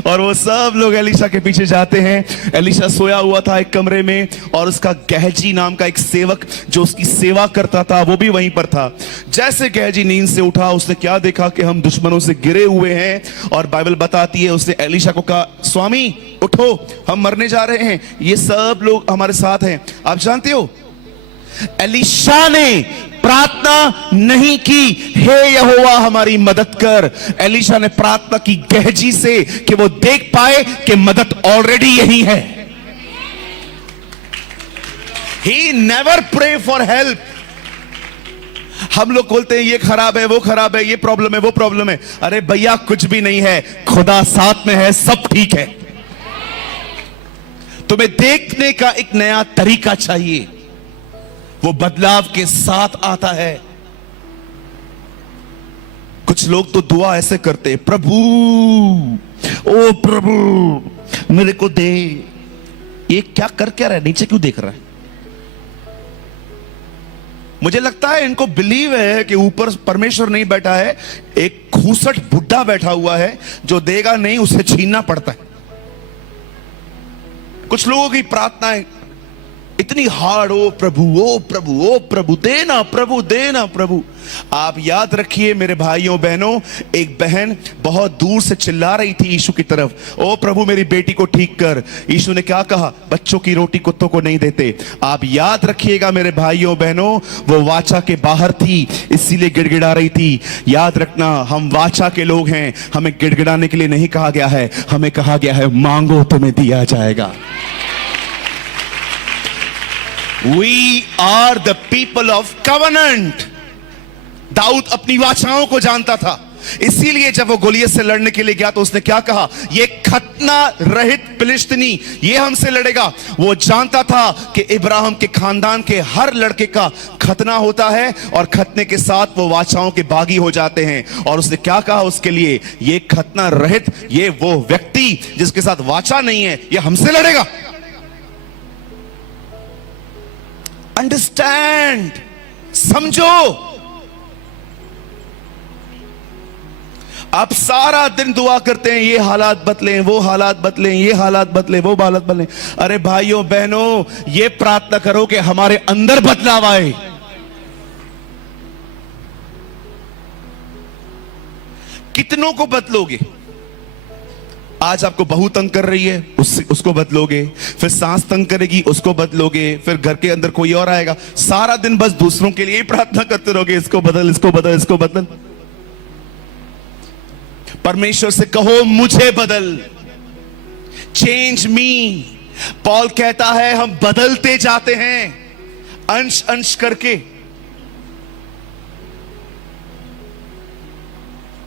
और वो सब लोग एलीशा के पीछे जाते हैं। एलीशा सोया हुआ था एक कमरे में और उसका गहजी नाम का एक सेवक जो उसकी सेवा करता था वो भी वहीं पर था। जैसे गहजी नींद से उठा, उसने क्या देखा कि हम दुश्मनों से घिरे हुए हैं, और बाइबल बताती है उसने एलीशा को कहा, स्वामी उठो, हम मरने जा रहे हैं, ये सब लोग हमारे साथ हैं। आप जानते हो एलीशा ने प्रार्थना नहीं की, हे यहोवा हमारी मदद कर। एलीशा ने प्रार्थना की गहजी से कि वो देख पाए कि मदद ऑलरेडी यही है। He never pray for help। हम लोग बोलते हैं ये खराब है, वो खराब है, ये प्रॉब्लम है, वो प्रॉब्लम है। अरे भैया कुछ भी नहीं है, खुदा साथ में है, सब ठीक है। तुम्हें देखने का एक नया तरीका चाहिए, वो बदलाव के साथ आता है। कुछ लोग तो दुआ ऐसे करते, प्रभु ओ प्रभु मेरे को दे। ये क्या कर क्या रहा है, नीचे क्यों देख रहा है? मुझे लगता है इनको बिलीव है कि ऊपर परमेश्वर नहीं बैठा है, एक खूसट बुड्ढा बैठा हुआ है जो देगा नहीं, उसे छीनना पड़ता है। कुछ लोगों की प्रार्थनाएं इतनी हार्ड, ओ प्रभु ओ प्रभु ओ प्रभु देना, प्रभु देना प्रभु। आप याद रखिए मेरे भाइयों बहनों, एक बहन बहुत दूर से चिल्ला रही थी यीशु की तरफ, ओ प्रभु मेरी बेटी को ठीक कर। यीशु ने क्या कहा, बच्चों की रोटी कुत्तों को नहीं देते। आप याद रखिएगा मेरे भाइयों बहनों, वो वाचा के बाहर थी इसीलिए गिड़गिड़ा रही थी। याद रखना, हम वाचा के लोग हैं, हमें गिड़गिड़ाने के लिए नहीं कहा गया है, हमें कहा गया है मांगो तुम्हें दिया जाएगा। We are the people of covenant। Dawood अपनी वाचाओं को जानता था, इसीलिए जब वो गोलियत से लड़ने के लिए गया तो उसने क्या कहा, ये खतना रहित फिलिस्तीनी ये हमसे लड़ेगा। वो जानता था कि इब्राहिम के खानदान के हर लड़के का खतना होता है और खतने के साथ वो वाचाओं के बागी हो जाते हैं। और उसने क्या कहा उसके लिए, ये खतना रहित, ये वो व्यक्ति जिसके साथ वाचा नहीं है, ये हमसे लड़ेगा। अंडरस्टैंड, समझो। आप सारा दिन दुआ करते हैं, ये हालात बदलें, वो हालात बदलें, ये हालात बदलें, वो हालात बदलें। अरे भाइयों बहनों, ये प्रार्थना करो कि हमारे अंदर बदलाव आए। कितनों को बदलोगे? आज आपको बहू तंग कर रही है, उसको बदलोगे, फिर सास तंग करेगी, उसको बदलोगे, फिर घर के अंदर कोई और आएगा। सारा दिन बस दूसरों के लिए ही प्रार्थना करते रहोगे, इसको बदल, इसको बदल, इसको बदल। परमेश्वर से कहो मुझे बदल, चेंज मी। पॉल कहता है हम बदलते जाते हैं अंश अंश करके।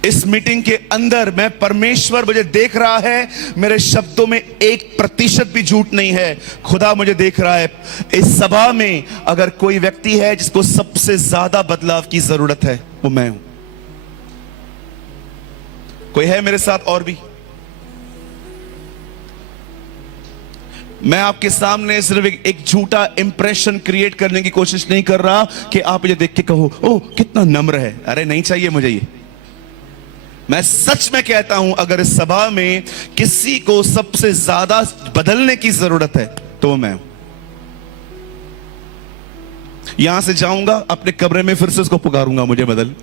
इस मीटिंग के अंदर मैं, परमेश्वर मुझे देख रहा है, मेरे शब्दों में 1% भी झूठ नहीं है। खुदा मुझे देख रहा है। इस सभा में अगर कोई व्यक्ति है जिसको सबसे ज्यादा बदलाव की जरूरत है, वो मैं हूं। कोई है मेरे साथ और भी? मैं आपके सामने सिर्फ एक झूठा इंप्रेशन क्रिएट करने की कोशिश नहीं कर रहा कि आप मुझे देख के कहो ओह कितना नम्र है। अरे नहीं चाहिए मुझे ये। मैं सच में कहता हूं, अगर इस सभा में किसी को सबसे ज्यादा बदलने की जरूरत है तो मैं हूं। यहां से जाऊंगा अपने कमरे में, फिर से उसको पुकारूंगा मुझे बदल।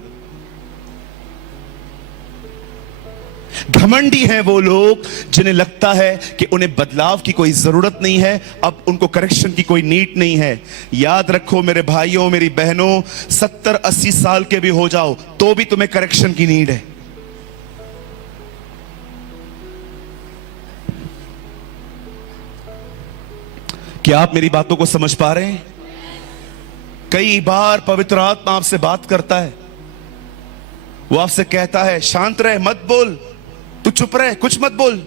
घमंडी हैं वो लोग जिन्हें लगता है कि उन्हें बदलाव की कोई जरूरत नहीं है, अब उनको करेक्शन की कोई नीड नहीं है। याद रखो मेरे भाइयों मेरी बहनों, 70-80 साल के भी हो जाओ तो भी तुम्हें करेक्शन की नीड है। क्या आप मेरी बातों को समझ पा रहे हैं? कई बार पवित्र आत्मा आपसे बात करता है वो आपसे कहता है शांत रहे, मत बोल, तू चुप रहे, कुछ मत बोल,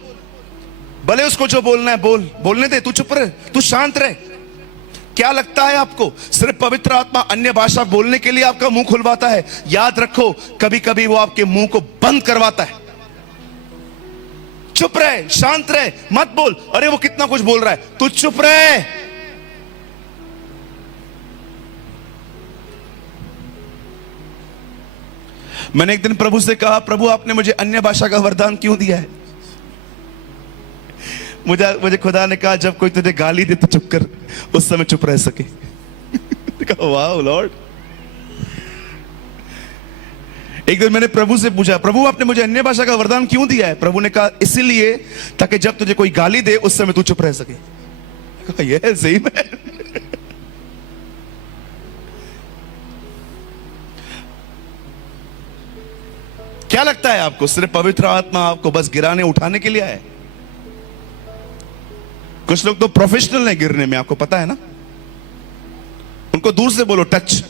भले उसको जो बोलना है बोल, बोलने दे, तू चुप रहे, तू शांत रहे। क्या लगता है आपको सिर्फ पवित्र आत्मा अन्य भाषा बोलने के लिए आपका मुंह खुलवाता है? याद रखो, कभी कभी वो आपके मुंह को बंद करवाता है। चुप रहे, शांत रहे, मत बोल। अरे वो कितना कुछ बोल रहा है, तू चुप रहे। मैंने एक दिन प्रभु से कहा, प्रभु आपने मुझे अन्य भाषा का वरदान क्यों दिया है? मुझे खुदा ने कहा, जब कोई तुझे गाली दे तो चुप कर, उस समय चुप रह सके। कहा वाह लॉर्ड। एक दिन मैंने प्रभु से पूछा, प्रभु आपने मुझे अन्य भाषा का वरदान क्यों दिया है? प्रभु ने कहा, इसीलिए ताकि जब तुझे कोई गाली दे उस समय तू चुप रह सके। कहा यह सही में। क्या लगता है आपको सिर्फ पवित्र आत्मा आपको बस गिराने उठाने के लिए आया है? कुछ लोग तो प्रोफेशनल है गिरने में, आपको पता है ना। उनको दूर से बोलो टच,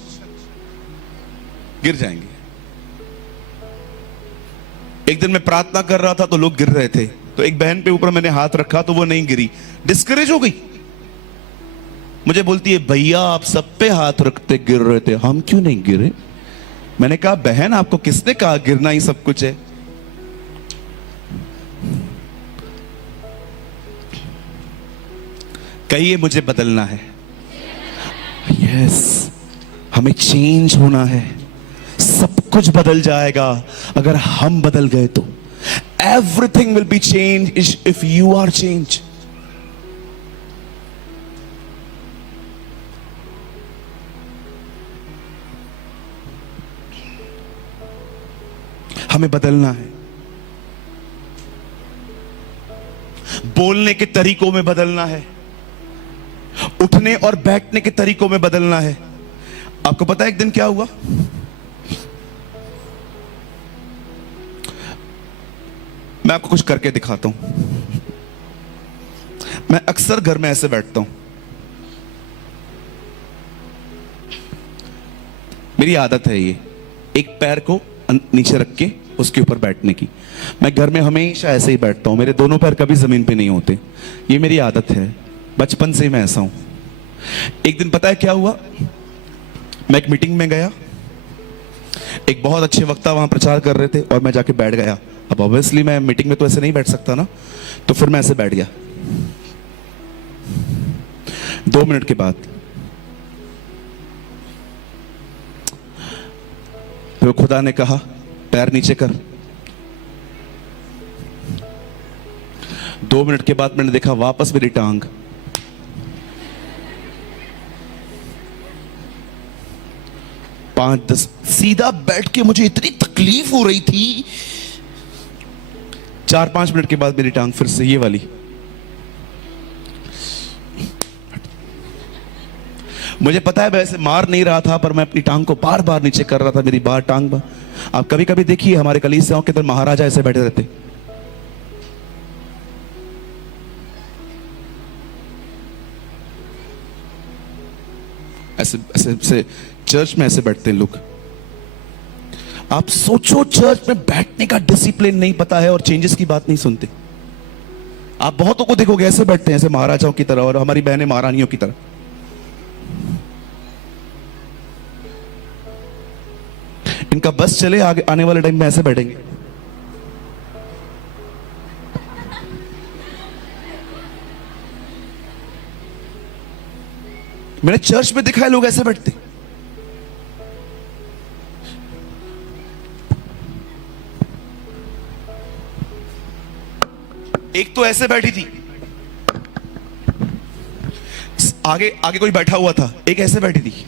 गिर जाएंगे। एक दिन मैं प्रार्थना कर रहा था तो लोग गिर रहे थे, तो एक बहन पे ऊपर मैंने हाथ रखा तो वो नहीं गिरी, डिस्करेज हो गई। मुझे बोलती है, भैया आप सब पे हाथ रखते गिर रहे थे, हम क्यों नहीं गिरे? मैंने कहा, बहन आपको किसने कहा गिरना ही सब कुछ है? कहिए मुझे बदलना है। यस, हमें चेंज होना है। सब कुछ बदल जाएगा अगर हम बदल गए तो। Everything will be change if you are change. हमें बदलना है। बोलने के तरीकों में बदलना है, उठने और बैठने के तरीकों में बदलना है। आपको पता है एक दिन क्या हुआ? मैं आपको कुछ करके दिखाता हूं। मैं अक्सर घर में ऐसे बैठता हूं, मेरी आदत है ये, एक पैर को नीचे रख के उसके ऊपर बैठने की। मैं घर में हमेशा ऐसे ही बैठता हूं, मेरे दोनों पैर कभी जमीन पे नहीं होते। ये मेरी आदत है, बचपन से ही मैं ऐसा हूं। एक दिन पता है क्या हुआ? मैं एक मीटिंग में गया, एक बहुत अच्छे वक्ता वहां प्रचार कर रहे थे और मैं जाके बैठ गया। अब ऑब्वियसली मैं मीटिंग में तो ऐसे नहीं बैठ सकता ना, तो फिर मैं ऐसे बैठ गया। 2 मिनट के बाद तो खुदा ने कहा, पैर नीचे कर। 2 मिनट के बाद मैंने देखा वापस मेरी टांग। पांच 10 सीधा बैठ के मुझे इतनी तकलीफ हो रही थी। 4-5 मिनट के बाद मेरी टांग फिर से ये वाली। मुझे पता है वैसे मार नहीं रहा था, पर मैं अपनी टांग को बार बार नीचे कर रहा था, मेरी बार टांग बार। आप कभी कभी देखिए हमारे कलीसियाओं के अंदर महाराजा ऐसे बैठे रहते, ऐसे ऐसे ऐसे चर्च में ऐसे बैठते हैं लोग। आप सोचो, चर्च में बैठने का डिसिप्लिन नहीं पता है और चेंजेस की बात नहीं सुनते। आप बहुतों को देखोगे ऐसे बैठते हैं, ऐसे महाराजाओं की तरह, और हमारी बहनें महारानियों की तरह। इनका बस चले, आगे आने वाले टाइम में ऐसे बैठेंगे। मैंने चर्च में देखा है लोग ऐसे बैठते। एक तो ऐसे बैठी थी, आगे आगे कोई बैठा हुआ था, एक ऐसे बैठी थी।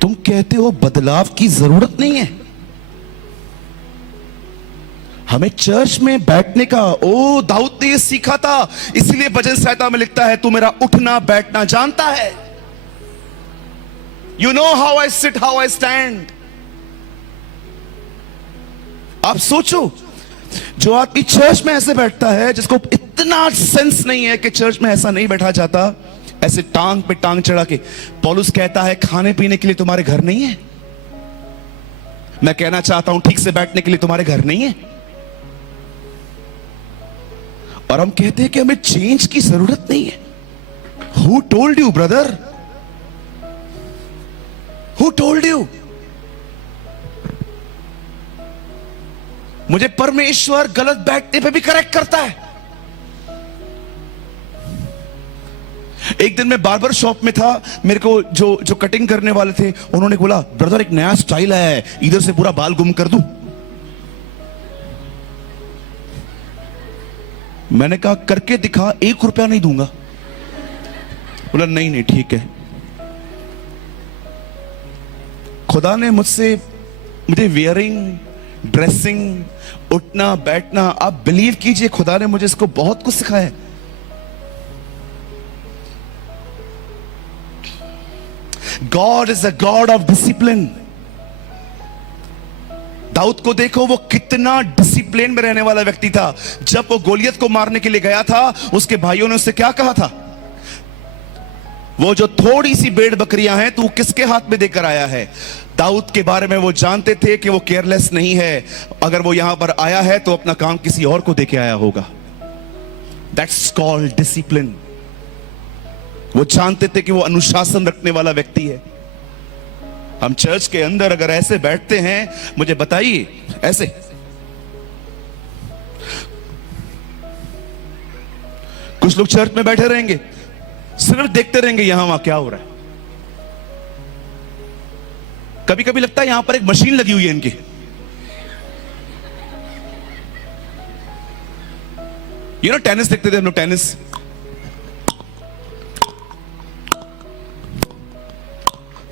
तुम कहते हो बदलाव की जरूरत नहीं है। हमें चर्च में बैठने का, ओ दाऊद ने ये सीखा था, इसलिए भजन संहिता में लिखता है, तू मेरा उठना बैठना जानता है। You know how I sit, how I stand. आप सोचो, जो आदमी चर्च में ऐसे बैठता है, जिसको इतना सेंस नहीं है कि चर्च में ऐसा नहीं बैठा जाता, ऐसे टांग पे टांग चढ़ा के। पौलुस कहता है खाने पीने के लिए तुम्हारे घर नहीं है? मैं कहना चाहता हूं ठीक से बैठने के लिए तुम्हारे घर नहीं है? और हम कहते हैं कि हमें चेंज की जरूरत नहीं है। Who told you, brother? Who told you? मुझे परमेश्वर गलत बैठने पे भी करेक्ट करता है। एक दिन मैं बार्बर शॉप में था, मेरे को जो कटिंग करने वाले थे उन्होंने बोला, ब्रदर एक नया स्टाइल आया है, इधर से पूरा बाल गुम कर दूं। मैंने कहा करके दिखा, 1 रुपया नहीं दूंगा। बोला नहीं नहीं ठीक है। खुदा ने मुझे वियरिंग, ड्रेसिंग, उठना बैठना, आप बिलीव कीजिए खुदा ने मुझे इसको बहुत कुछ सिखाया। God is a God of discipline. Daud को देखो, वो कितना डिसिप्लिन में रहने वाला व्यक्ति था। जब वो गोलियत को मारने के लिए गया था, उसके भाइयों ने उससे क्या कहा था? वो जो थोड़ी सी भेड़ बकरियां हैं तू किसके हाथ में देकर आया है? दाऊद के बारे में वो जानते थे कि वो केयरलेस नहीं है। अगर वो यहां पर आया है तो अपना काम किसी और को देके आया होगा। That's called discipline. वो जानते थे कि वो अनुशासन रखने वाला व्यक्ति है। हम चर्च के अंदर अगर ऐसे बैठते हैं, मुझे बताइए, ऐसे कुछ लोग चर्च में बैठे रहेंगे, सिर्फ देखते रहेंगे यहां वहां क्या हो रहा है। कभी कभी लगता है यहां पर एक मशीन लगी हुई है इनकी। टेनिस देखते थे हम लोग, टेनिस।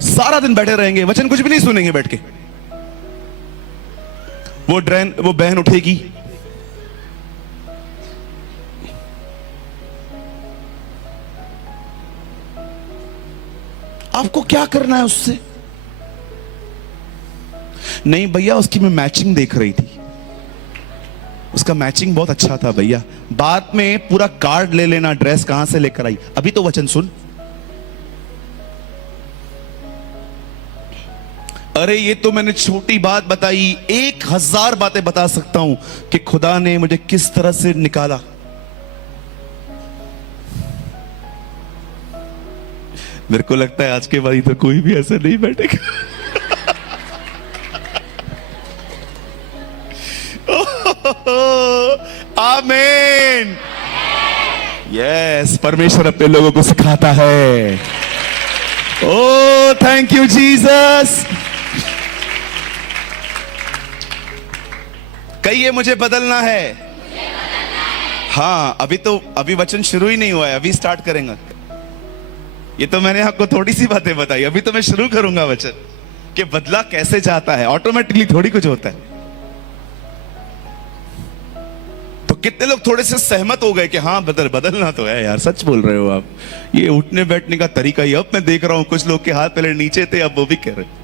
सारा दिन बैठे रहेंगे, वचन कुछ भी नहीं सुनेंगे बैठ के। वो बहन उठेगी, आपको क्या करना है उससे? नहीं भैया, उसकी मैं मैचिंग देख रही थी, उसका मैचिंग बहुत अच्छा था भैया। बाद में पूरा कार्ड ले लेना, ड्रेस कहां से लेकर आई, अभी तो वचन सुन। अरे ये तो मैंने छोटी बात बताई, 1000 बातें बता सकता हूं कि खुदा ने मुझे किस तरह से निकाला। मेरे को लगता है आज के बाद तो कोई भी ऐसा नहीं बैठेगा। आमीन। यस, परमेश्वर अपने लोगों को सिखाता है। Oh thank you Jesus. कहिए मुझे बदलना है। हाँ, अभी वचन शुरू ही नहीं हुआ है, अभी स्टार्ट करेंगे। ये तो मैंने आपको थोड़ी सी बातें बताई, अभी तो मैं शुरू करूंगा वचन कि बदला कैसे जाता है। ऑटोमेटिकली थोड़ी कुछ होता है। तो कितने लोग थोड़े से सहमत हो गए कि हाँ बदलना तो है यार, सच बोल रहे हो आप। ये उठने बैठने का तरीका ही, अब मैं देख रहा हूं कुछ लोग के हाथ पहले नीचे थे, अब वो भी कह रहे।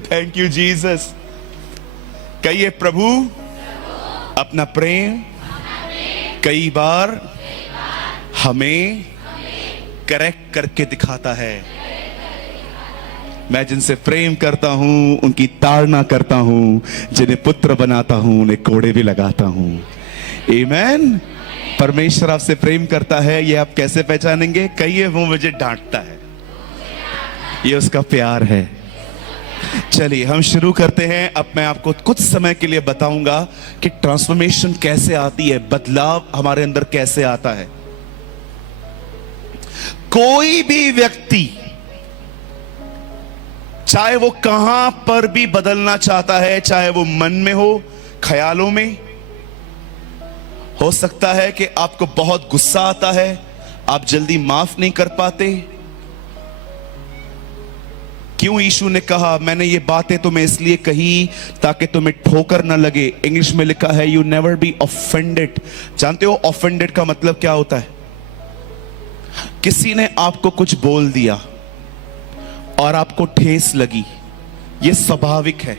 Thank you Jesus. कहिए प्रभु अपना प्रेम कई बार हमें करेक्ट करके दिखाता है। मैं जिनसे प्रेम करता हूं उनकी ताड़ना करता हूं, जिन्हें पुत्र बनाता हूं उन्हें कोड़े भी लगाता हूं। आमीन। परमेश्वर आपसे प्रेम करता है, ये आप कैसे पहचानेंगे? कहिए वो मुझे डांटता है, ये उसका प्यार है। चलिए हम शुरू करते हैं। अब मैं आपको कुछ समय के लिए बताऊंगा कि ट्रांसफॉर्मेशन कैसे आती है, बदलाव हमारे अंदर कैसे आता है। कोई भी व्यक्ति चाहे वो कहां पर भी बदलना चाहता है, चाहे वो मन में हो, ख्यालों में हो सकता है कि आपको बहुत गुस्सा आता है, आप जल्दी माफ नहीं कर पाते। क्यों यीशु ने कहा मैंने ये बातें तुम्हें इसलिए कही ताकि तुम्हें ठोकर ना लगे। इंग्लिश में लिखा है यू नेवर बी ऑफेंडेड। जानते हो ऑफेंडेड का मतलब क्या होता है? किसी ने आपको कुछ बोल दिया और आपको ठेस लगी, ये स्वाभाविक है।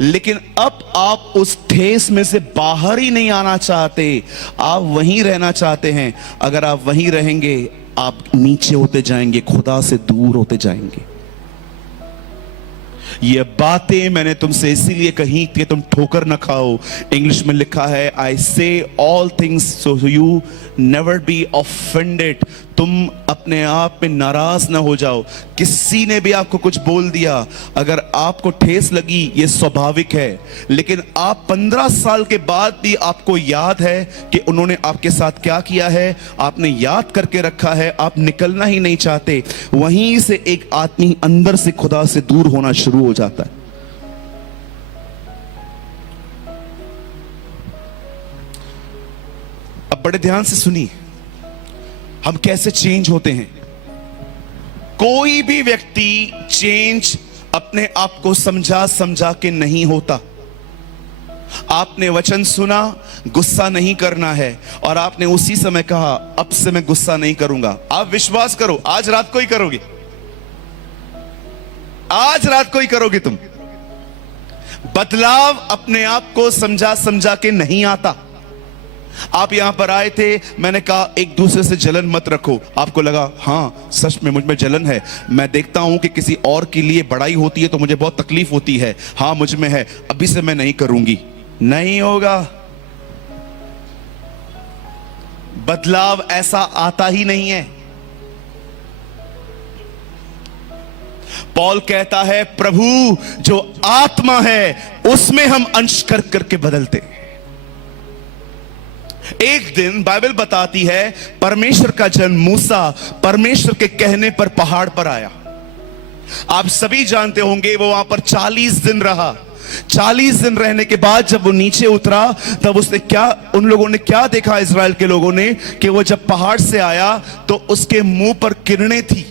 लेकिन अब आप उस ठेस में से बाहर ही नहीं आना चाहते, आप वहीं रहना चाहते हैं। अगर आप वहीं रहेंगे, आप नीचे होते जाएंगे, खुदा से दूर होते जाएंगे। ये बातें मैंने तुमसे इसीलिए कही कि तुम ठोकर न खाओ। इंग्लिश में लिखा है, आई से all things so you never be offended. तुम अपने आप में नाराज ना हो जाओ। किसी ने भी आपको कुछ बोल दिया, अगर आपको ठेस लगी, ये स्वाभाविक है। लेकिन आप 15 साल के बाद भी आपको याद है कि उन्होंने आपके साथ क्या किया है, आपने याद करके रखा है, आप निकलना ही नहीं चाहते। वहीं से एक आदमी अंदर से खुदा से दूर होना शुरू हो जाता है। अब बड़े ध्यान से सुनिए, हम कैसे चेंज होते हैं। कोई भी व्यक्ति चेंज अपने आप को समझा समझा के नहीं होता। आपने वचन सुना, गुस्सा नहीं करना है, और आपने उसी समय कहा अब से मैं गुस्सा नहीं करूंगा। आप विश्वास करो, आज रात को ही करोगे, आज रात को ही करोगे तुम। बदलाव अपने आप को समझा समझा के नहीं आता। आप यहां पर आए थे, मैंने कहा एक दूसरे से जलन मत रखो। आपको लगा हां सच में मुझ में जलन है। मैं देखता हूं कि किसी और के लिए बड़ाई होती है तो मुझे बहुत तकलीफ होती है। हां मुझ में है, अभी से मैं नहीं करूंगी। नहीं होगा। बदलाव ऐसा आता ही नहीं है। पौल कहता है प्रभु जो आत्मा है उसमें हम अंश कर करके बदलते हैं। एक दिन बाइबल बताती है परमेश्वर का जन मूसा परमेश्वर के कहने पर पहाड़ पर आया। आप सभी जानते होंगे वो वहां पर 40 दिन रहा। 40 दिन रहने के बाद जब वो नीचे उतरा, तब उसने क्या, उन लोगों ने क्या देखा, इज़राइल के लोगों ने, कि वो जब पहाड़ से आया तो उसके मुंह पर किरणें थी,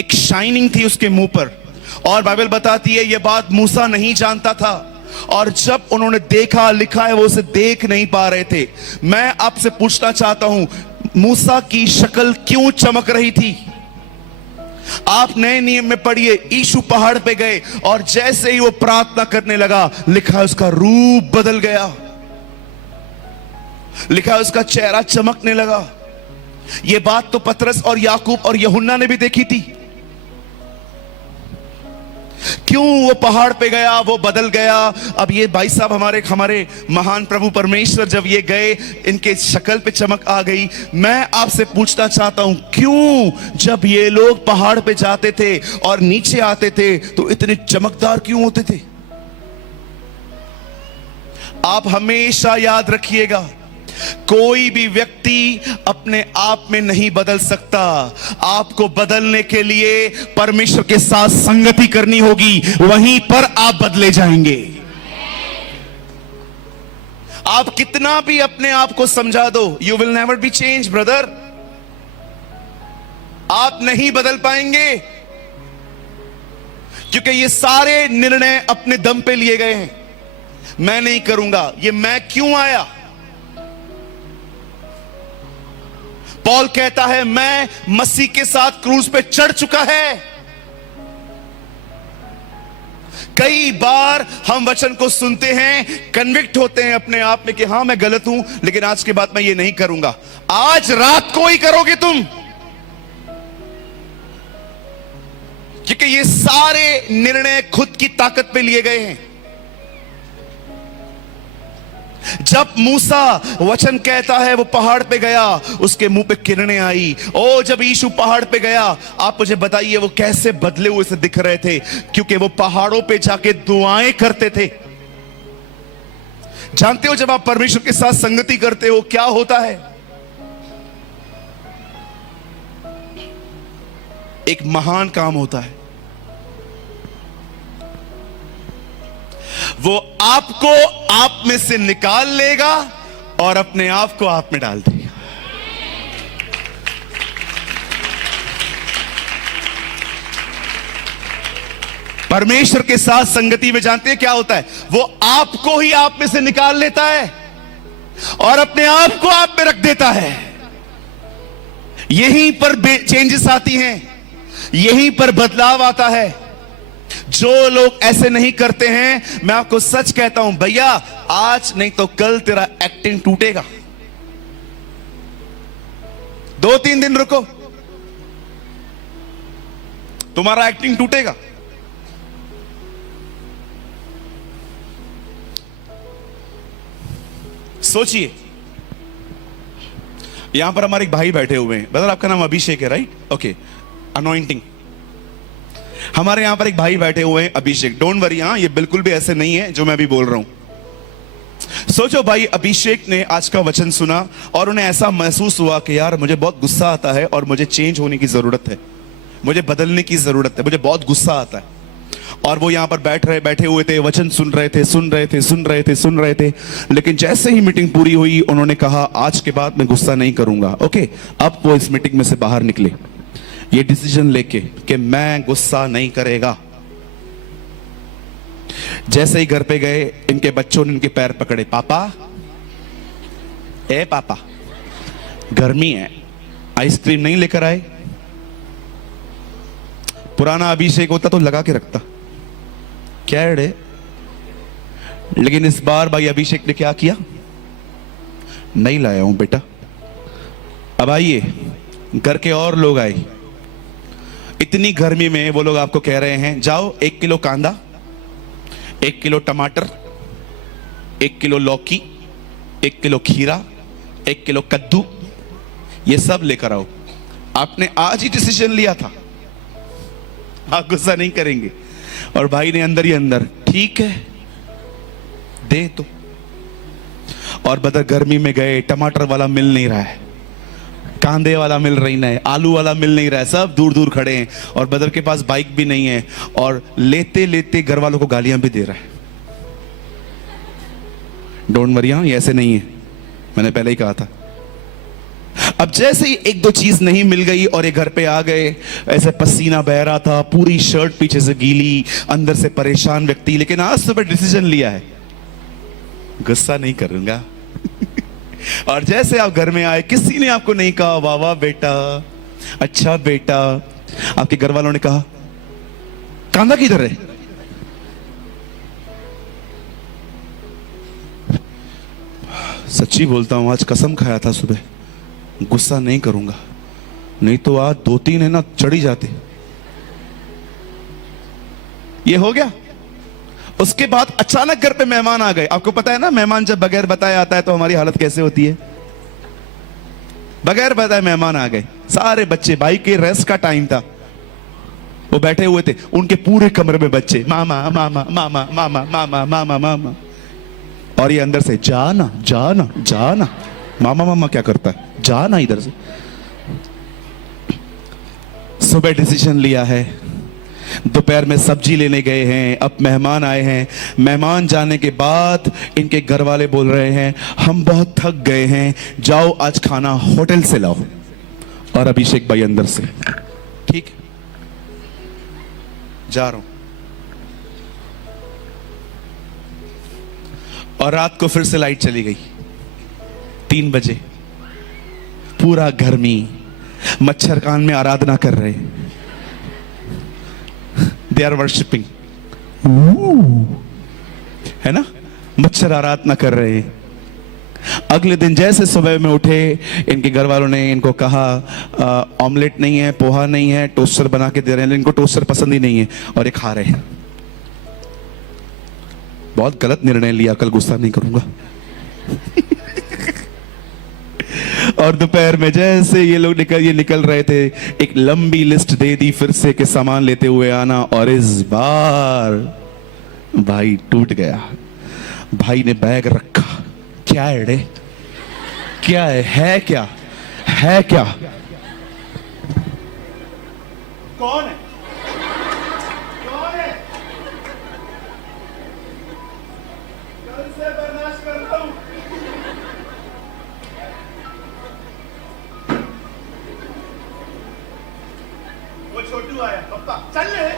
एक शाइनिंग थी उसके मुंह पर। और बाइबल बताती है ये बात मूसा नहीं जानता था, और जब उन्होंने देखा, लिखा है वो उसे देख नहीं पा रहे थे। मैं आपसे पूछना चाहता हूं, मूसा की शक्ल क्यों चमक रही थी? आप नए नियम में पढ़िए, यीशु पहाड़ पे गए और जैसे ही वो प्रार्थना करने लगा, लिखा है उसका रूप बदल गया, लिखा है उसका चेहरा चमकने लगा। ये बात तो पतरस और याकूब और यूहन्ना ने भी देखी थी। क्यों वो पहाड़ पे गया, वो बदल गया। अब ये भाई साहब हमारे महान प्रभु परमेश्वर जब ये गए, इनके शक्ल पे चमक आ गई। मैं आपसे पूछना चाहता हूं, क्यों जब ये लोग पहाड़ पे जाते थे और नीचे आते थे तो इतने चमकदार क्यों होते थे? आप हमेशा याद रखिएगा, कोई भी व्यक्ति अपने आप में नहीं बदल सकता। आपको बदलने के लिए परमेश्वर के साथ संगति करनी होगी, वहीं पर आप बदले जाएंगे। आप कितना भी अपने आप को समझा दो, you will never be change brother. आप नहीं बदल पाएंगे, क्योंकि ये सारे निर्णय अपने दम पे लिए गए हैं। मैं नहीं करूंगा, ये मैं क्यों आया? पौल कहता है मैं मसीह के साथ क्रूस पे चढ़ चुका है। कई बार हम वचन को सुनते हैं, कन्विक्ट होते हैं अपने आप में कि हां मैं गलत हूं, लेकिन आज के बाद मैं ये नहीं करूंगा। आज रात को ही करोगे तुम, क्योंकि ये सारे निर्णय खुद की ताकत पे लिए गए हैं। जब मूसा वचन कहता है वो पहाड़ पे गया, उसके मुंह पे किरणें आई। ओ जब यीशु पहाड़ पे गया, आप मुझे बताइए वो कैसे बदले हुए से दिख रहे थे? क्योंकि वो पहाड़ों पे जाके दुआएं करते थे। जानते हो जब आप परमेश्वर के साथ संगति करते हो क्या होता है? एक महान काम होता है। वो आपको आप में से निकाल लेगा और अपने आप को आप में डाल देगा। परमेश्वर के साथ संगति में जानते हैं क्या होता है? वो आपको ही आप में से निकाल लेता है और अपने आप को आप में रख देता है। यहीं पर चेंजेस आती हैं, यहीं पर बदलाव आता है। जो लोग ऐसे नहीं करते हैं, मैं आपको सच कहता हूं भैया, आज नहीं तो कल तेरा एक्टिंग टूटेगा। 2-3 दिन रुको, तुम्हारा एक्टिंग टूटेगा। सोचिए, यहां पर हमारे एक भाई बैठे हुए हैं। ब्रदर आपका नाम अभिषेक है, राइट? Okay, anointing. हमारे यहां पर एक भाई बैठे हुए हैं अभिषेक। डोंट वरी, हां, ये बिल्कुल भी ऐसे नहीं है जो मैं अभी बोल रहा हूं। सोचो भाई अभिषेक ने आज का वचन सुना और उन्हें ऐसा महसूस हुआ कि यार मुझे बहुत गुस्सा आता है और मुझे चेंज होने की जरूरत है, मुझे बदलने की जरूरत है, मुझे बहुत गुस्सा आता है। और वो यहां पर बैठे हुए थे, वचन सुन रहे थे। लेकिन जैसे ही मीटिंग पूरी हुई, उन्होंने कहा आज के बाद मैं गुस्सा नहीं करूंगा। ओके, अब वो इस मीटिंग में से बाहर निकले ये डिसीजन लेके कि मैं गुस्सा नहीं करेगा। जैसे ही घर पे गए, इनके बच्चों ने इनके पैर पकड़े, पापा, ए पापा, गर्मी है, आइसक्रीम नहीं लेकर आए? पुराना अभिषेक होता तो लगा के रखता, क्या है? लेकिन इस बार भाई अभिषेक ने क्या किया? नहीं लाया हूं बेटा। अब आइए, घर के और लोग आए। इतनी गर्मी में वो लोग आपको कह रहे हैं जाओ 1 किलो कांदा, 1 किलो टमाटर, 1 किलो लौकी, 1 किलो खीरा, 1 किलो कद्दू, ये सब लेकर आओ। आपने आज ही डिसीजन लिया था, आप गुस्सा नहीं करेंगे। और भाई ने अंदर ही अंदर ठीक है दे तो। और बदर गर्मी में गए, टमाटर वाला मिल नहीं रहा है, कांदे वाला मिल रही नहीं, आलू वाला मिल नहीं रहा है, सब दूर दूर खड़े हैं। और बदर के पास बाइक भी नहीं है और लेते लेते घर वालों को गालियां भी दे रहा है। डोंट वरी, ये ऐसे नहीं है, मैंने पहले ही कहा था। अब जैसे ही 1-2 चीज नहीं मिल गई और ये घर पे आ गए, ऐसे पसीना बह रहा था, पूरी शर्ट पीछे से गीली, अंदर से परेशान व्यक्ति। लेकिन आज सुबह डिसीजन लिया है, गुस्सा नहीं करूंगा। और जैसे आप घर में आए, किसी ने आपको नहीं कहा वाह वाह बेटा, अच्छा बेटा। आपके घर वालों ने कहा कांदा किधर है? सच्ची बोलता हूं, आज कसम खाया था सुबह, गुस्सा नहीं करूंगा, नहीं तो आज 2-3 है ना चढ़ ही जाते। ये हो गया। उसके बाद अचानक घर पे मेहमान आ गए। आपको पता है ना, मेहमान जब बगैर बताए आता है तो हमारी हालत कैसे होती है। बगैर बताए मेहमान आ गए, सारे बच्चे, भाई के रेस्ट का टाइम था, वो बैठे हुए थे, उनके पूरे कमरे में बच्चे, मामा मामा मामा मामा मामा मामा मामा। और ये अंदर से जाना जाना जाना, मामा मामा क्या करता है, जाना इधर से। सुबह डिसीजन लिया है, दोपहर में सब्जी लेने गए हैं, अब मेहमान आए हैं। मेहमान जाने के बाद इनके घर वाले बोल रहे हैं हम बहुत थक गए हैं, जाओ आज खाना होटल से लाओ। और अभिषेक भाई अंदर से ठीक जा रहा हूं। और रात को फिर से लाइट चली गई 3 बजे। पूरा गर्मी, मच्छर कान में आराधना कर रहे, दे आर वर्शिपिंग, है ना, मच्छर आराधना कर रहे हैं। अगले दिन जैसे सुबह में उठे, इनके घर वालों ने इनको कहा ऑमलेट नहीं है, पोहा नहीं है, टोस्टर बना के दे रहे हैं। इनको टोस्टर पसंद ही नहीं है और ये खा रहे हैं। बहुत गलत निर्णय लिया, कल गुस्सा नहीं करूंगा। और दोपहर में जैसे ये लोग निकल रहे थे, एक लंबी लिस्ट दे दी फिर से कि सामान लेते हुए आना। और इस बार भाई टूट गया। भाई ने बैग रखा, क्या है रे, क्या है क्या है क्या, कौन है, कौन है, कल से बर्दाश्त कर रहा हूं। वो छोटू आया, पप्पा चल ले।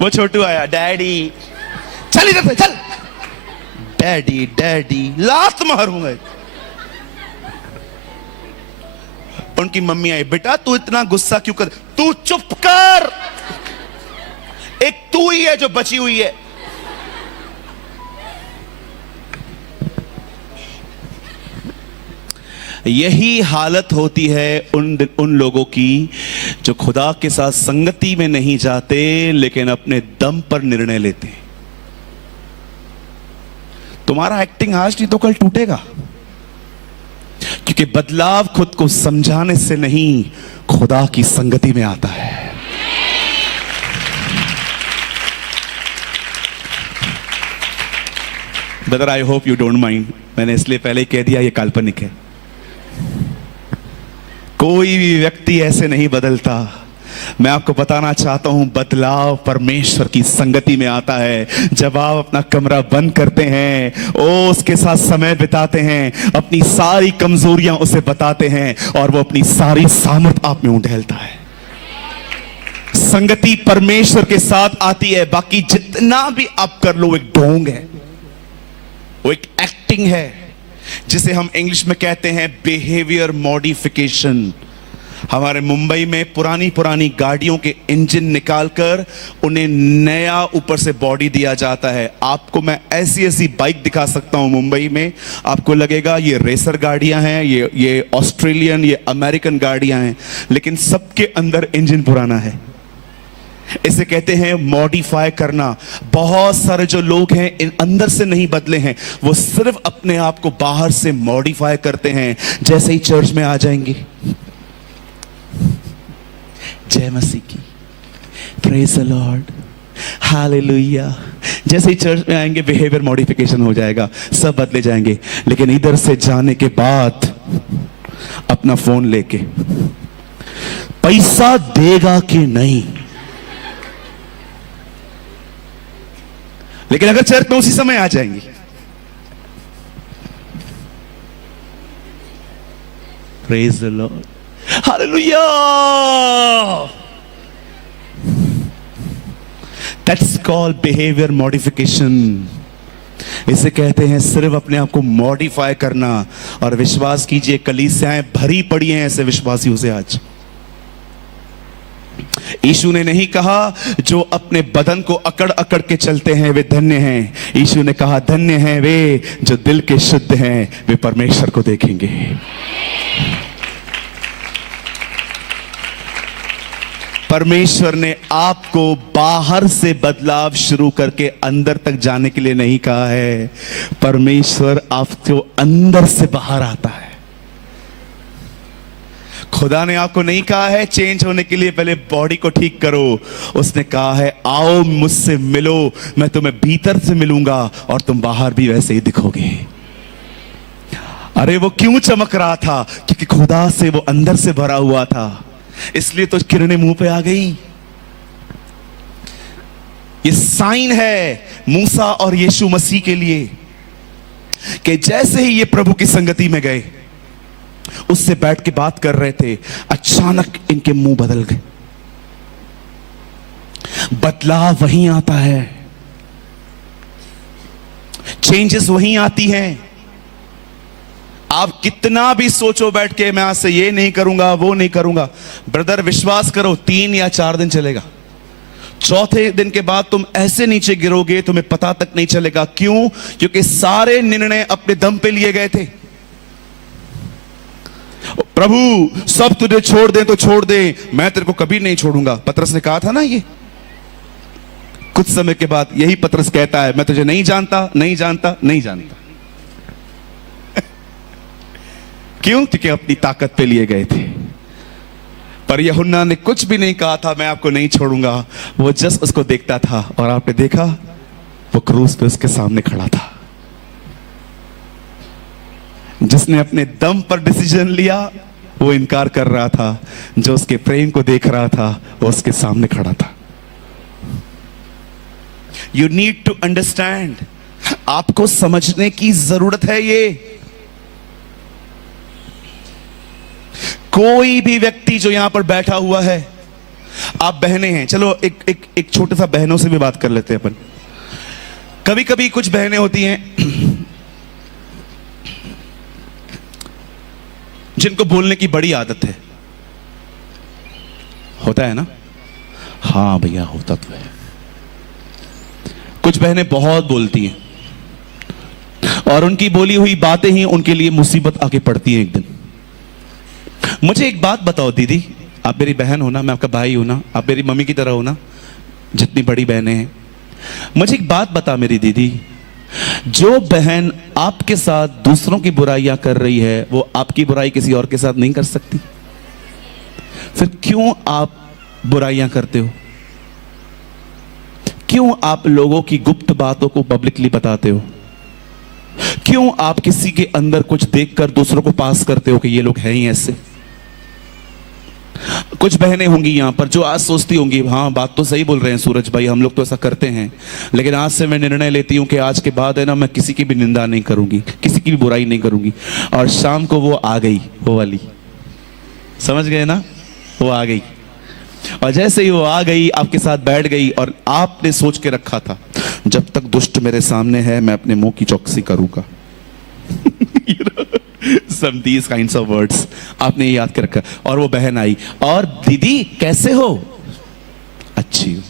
वो छोटू आया, डैडी चल इधर से चल। डैडी डैडी लात मारूंगा। उनकी मम्मी आई, बेटा तू इतना गुस्सा क्यों कर, तू चुप कर, एक तू ही है जो बची हुई है। यही हालत होती है उन लोगों की जो खुदा के साथ संगति में नहीं जाते लेकिन अपने दम पर निर्णय लेते हैं। तुम्हारा एक्टिंग आज नहीं तो कल टूटेगा, क्योंकि बदलाव खुद को समझाने से नहीं, खुदा की संगति में आता है। Brother, I hope you don't mind, मैंने इसलिए पहले ही कह दिया ये काल्पनिक है। कोई भी व्यक्ति ऐसे नहीं बदलता। मैं आपको बताना चाहता हूं, बदलाव परमेश्वर की संगति में आता है। जब आप अपना कमरा बंद करते हैं, उसके साथ समय बिताते हैं, अपनी सारी कमजोरियां उसे बताते हैं और वो अपनी सारी सामर्थ आप में उंडेलता है। संगति परमेश्वर के साथ आती है, बाकी जितना भी आप कर लो एक ढोंग है, वो एक एक्टिंग है, जिसे हम इंग्लिश में कहते हैं बिहेवियर मॉडिफिकेशन। हमारे मुंबई में पुरानी गाड़ियों के इंजन निकालकर उन्हें नया ऊपर से बॉडी दिया जाता है। आपको मैं ऐसी बाइक दिखा सकता हूं मुंबई में, आपको लगेगा ये रेसर गाड़ियां हैं, ये ऑस्ट्रेलियन, ये अमेरिकन गाड़ियां हैं, लेकिन सबके अंदर इंजन पुराना है। इसे कहते हैं मॉडिफाई करना। बहुत सारे जो लोग हैं इन अंदर से नहीं बदले हैं, वो सिर्फ अपने आप को बाहर से मॉडिफाई करते हैं। जैसे ही चर्च में आ जाएंगे, जय मसीह की, प्रेज द लॉर्ड, हालेलुया, जैसे ही चर्च में आएंगे बिहेवियर मॉडिफिकेशन हो जाएगा, सब बदले जाएंगे। लेकिन इधर से जाने के बाद अपना फोन लेके पैसा देगा कि नहीं, लेकिन अगर चर्च में उसी समय आ जाएंगी, praise the Lord, hallelujah, that's called behaviour modification. इसे कहते हैं सिर्फ अपने आप को मॉडिफाई करना। और विश्वास कीजिए, कलीसियाएं भरी पड़ी हैं ऐसे विश्वासियों से आज। यीशु ने नहीं कहा जो अपने बदन को अकड़ अकड़ के चलते हैं वे धन्य हैं। यीशु ने कहा धन्य हैं वे जो दिल के शुद्ध हैं, वे परमेश्वर को देखेंगे। परमेश्वर ने आपको बाहर से बदलाव शुरू करके अंदर तक जाने के लिए नहीं कहा है। परमेश्वर आपको अंदर से बाहर आता है। खुदा ने आपको नहीं कहा है चेंज होने के लिए पहले बॉडी को ठीक करो। उसने कहा है आओ मुझसे मिलो, मैं तुम्हें भीतर से मिलूंगा और तुम बाहर भी वैसे ही दिखोगे। अरे वो क्यों चमक रहा था? क्योंकि खुदा से वो अंदर से भरा हुआ था, इसलिए तो किरणें मुंह पे आ गई। ये साइन है मूसा और यीशु मसीह के लिए कि जैसे ही ये प्रभु की संगति में गए, उससे बैठ के बात कर रहे थे, अचानक इनके मुंह बदल गए। बदलाव वहीं आता है, चेंजेस वहीं आती हैं। आप कितना भी सोचो बैठ के मैं आज से ये नहीं करूंगा वो नहीं करूंगा, ब्रदर विश्वास करो 3 या 4 दिन चलेगा। चौथे दिन के बाद तुम ऐसे नीचे गिरोगे तुम्हें पता तक नहीं चलेगा। क्यों? क्योंकि सारे निर्णय अपने दम पे लिए गए थे। प्रभु सब तुझे छोड़ दे तो छोड़ दे, मैं तेरे को कभी नहीं छोड़ूंगा। पतरस ने कहा था ना ये। कुछ समय के बाद यही पतरस कहता है मैं तुझे नहीं जानता नहीं जानता नहीं जानता। क्यों? क्योंकि अपनी ताकत पे लिए गए थे। पर यूहन्ना ने कुछ भी नहीं कहा था मैं आपको नहीं छोड़ूंगा। वो जस्ट उसको देखता था और आपने देखा वो क्रूस पे उसके सामने खड़ा था। जिसने अपने दम पर डिसीजन लिया वो इनकार कर रहा था, जो उसके प्रेम को देख रहा था वो उसके सामने खड़ा था। यू नीड टू अंडरस्टैंड, आपको समझने की जरूरत है। ये कोई भी व्यक्ति जो यहां पर बैठा हुआ है, आप बहनें हैं, चलो एक छोटा सा बहनों से भी बात कर लेते हैं अपन। कभी कभी कुछ बहनें होती हैं जिनको बोलने की बड़ी आदत है। होता है ना? हाँ भैया होता तो है। कुछ बहनें बहुत बोलती हैं और उनकी बोली हुई बातें ही उनके लिए मुसीबत आके पड़ती है एक दिन। मुझे एक बात बताओ दीदी, आप मेरी बहन हो ना, मैं आपका भाई हूं ना, आप मेरी मम्मी की तरह हो ना, जितनी बड़ी बहनें हैं। मुझे एक बात बता मेरी दीदी, जो बहन आपके साथ दूसरों की बुराइयां कर रही है वो आपकी बुराई किसी और के साथ नहीं कर सकती? फिर क्यों आप बुराइयां करते हो? क्यों आप लोगों की गुप्त बातों को पब्लिकली बताते हो? क्यों आप किसी के अंदर कुछ देखकर दूसरों को पास करते हो कि ये लोग हैं ही ऐसे? कुछ बहनें होंगी यहां पर जो आज सोचती होंगी, हाँ बात तो सही बोल रहे हैं सूरज भाई, हम लोग तो ऐसा करते हैं, लेकिन आज से मैं निर्णय लेती हूं कि आज के बाद है ना, मैं किसी की भी निंदा नहीं करूंगी, किसी की भी बुराई नहीं करूंगी। और शाम को वो आ गई, वो वाली, समझ गए ना? वो आ गई और जैसे ही वो आ गई आपके साथ बैठ गई और आपने सोच के रखा था जब तक दुष्ट मेरे सामने है मैं अपने मुंह की चौकसी करूंगा। Some these kinds of words आपने याद कर रखा। और वो बहन आई और दीदी कैसे हो? अच्छी हो।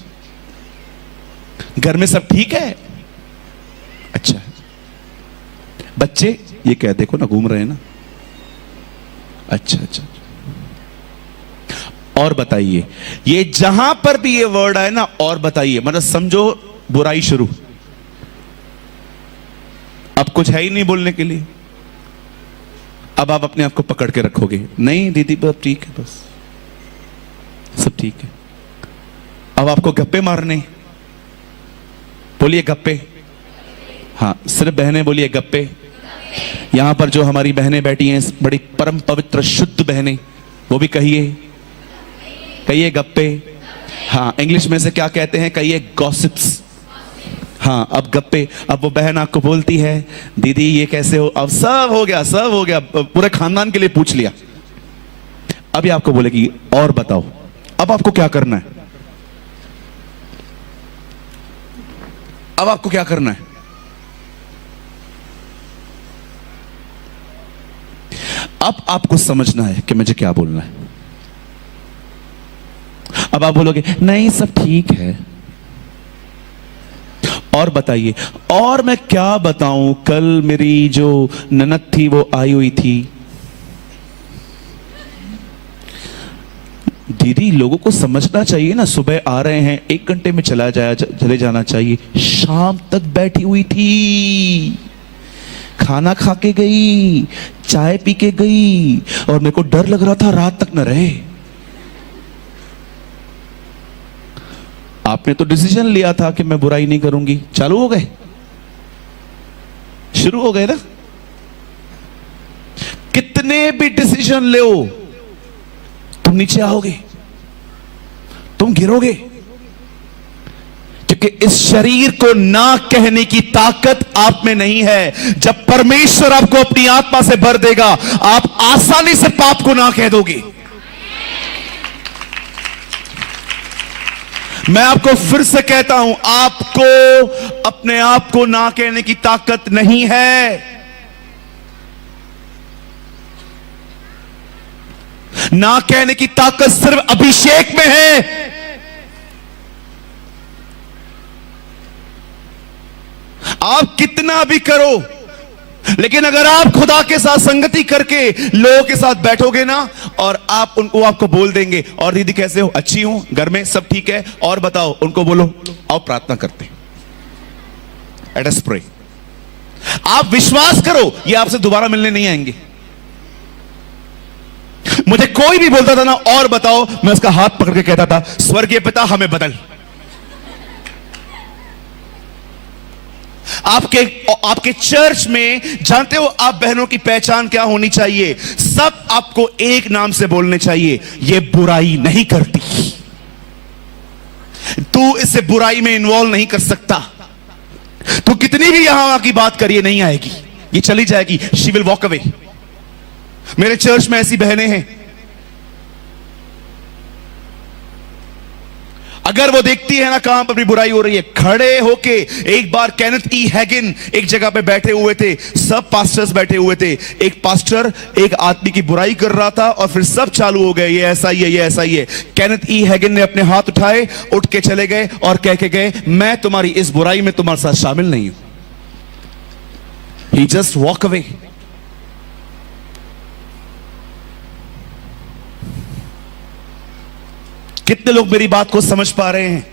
घर में सब ठीक है? अच्छा है। बच्चे ये क्या देखो ना घूम रहे हैं ना? अच्छा अच्छा। और बताइए, ये जहां पर भी ये वर्ड आए ना और बताइए, मतलब समझो बुराई शुरू। अब कुछ है ही नहीं बोलने के लिए। अब आप अपने आप को पकड़ के रखोगे, नहीं दीदी बस ठीक है, बस सब ठीक है। अब आपको गप्पे मारने, बोलिए गप्पे। हाँ सिर्फ बहनें बोलिए गप्पे। यहां पर जो हमारी बहनें बैठी हैं बड़ी परम पवित्र शुद्ध बहनें, वो भी कहिए, कहिए गप्पे। हाँ इंग्लिश में से क्या कहते हैं? कहिए गॉसिप्स। हाँ अब गप्पे। अब वो बहन आपको बोलती है दीदी ये कैसे हो? अब सब हो गया, सब हो गया, पूरे खानदान के लिए पूछ लिया। अभी आपको बोलेगी और बताओ, अब आपको क्या करना है? अब आपको क्या करना है? अब आपको समझना है कि मुझे क्या बोलना है। अब आप बोलोगे नहीं सब ठीक है। और बताइए, और मैं क्या बताऊं? कल मेरी जो ननद थी वो आई हुई थी। दीदी लोगों को समझना चाहिए ना, सुबह आ रहे हैं 1 घंटे में चले जाना चाहिए। शाम तक बैठी हुई थी, खाना खा के गई, चाय पी के गई, और मेरे को डर लग रहा था रात तक न रहे। आपने तो डिसीजन लिया था कि मैं बुराई नहीं करूंगी, चालू हो गए, शुरू हो गए ना। कितने भी डिसीजन ले, तुम नीचे आओगे, तुम गिरोगे, क्योंकि इस शरीर को ना कहने की ताकत आप में नहीं है। जब परमेश्वर आपको अपनी आत्मा से भर देगा, आप आसानी से पाप को ना कह दोगे। मैं आपको फिर से कहता हूं, आपको अपने आप को ना कहने की ताकत नहीं है। ना कहने की ताकत सिर्फ अभिषेक में है। आप कितना भी करो, लेकिन अगर आप खुदा के साथ संगति करके लोगों के साथ बैठोगे ना, और आप उनको आपको बोल देंगे और दीदी कैसे हो? अच्छी हूं, घर में सब ठीक है, और बताओ, उनको बोलो आओ प्रार्थना करते, लेट अस प्रे। आप विश्वास करो ये आपसे दोबारा मिलने नहीं आएंगे। मुझे कोई भी बोलता था ना और बताओ, मैं उसका हाथ पकड़ के कहता था स्वर्गीय पिता हमें बदल। आपके चर्च में जानते हो आप बहनों की पहचान क्या होनी चाहिए? सब आपको एक नाम से बोलने चाहिए, ये बुराई नहीं करती, तू इससे बुराई में इन्वॉल्व नहीं कर सकता, तू कितनी भी यहां की बात करिए नहीं आएगी, ये चली जाएगी, शी विल वॉक अवे। मेरे चर्च में ऐसी बहनें हैं, अगर वो देखती है ना कहां पर अपनी बुराई हो रही है, खड़े होके एक बार केनेथ ई हैगिन एक जगह पे बैठे हुए थे, सब पास्टर्स बैठे हुए थे, एक पास्टर एक आदमी की बुराई कर रहा था और फिर सब चालू हो गए, ये ऐसा ही है, ये ऐसा ही है। केनेथ ई हैगिन ने अपने हाथ उठाए, उठ के चले गए और कह के गए, मैं तुम्हारी इस बुराई में तुम्हारे साथ शामिल नहीं हूं। He just walk away. कितने लोग मेरी बात को समझ पा रहे हैं?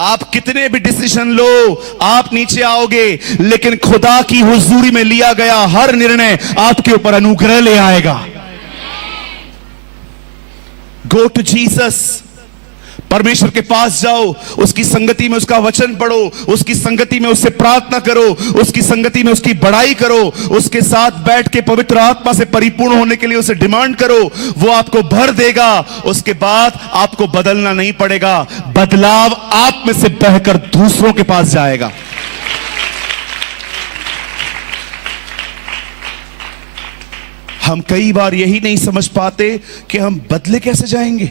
आप कितने भी डिसीजन लो, आप नीचे आओगे, लेकिन खुदा की हुजूरी में लिया गया हर निर्णय आपके ऊपर अनुग्रह ले आएगा। गो टू जीसस, परमेश्वर के पास जाओ, उसकी संगति में उसका वचन पढ़ो, उसकी संगति में उससे प्रार्थना करो, उसकी संगति में उसकी बड़ाई करो, उसके साथ बैठ के पवित्र आत्मा से परिपूर्ण होने के लिए उसे डिमांड करो, वो आपको भर देगा। उसके बाद आपको बदलना नहीं पड़ेगा, बदलाव आप में से बहकर दूसरों के पास जाएगा। हम कई बार यही नहीं समझ पाते कि हम बदले कैसे जाएंगे।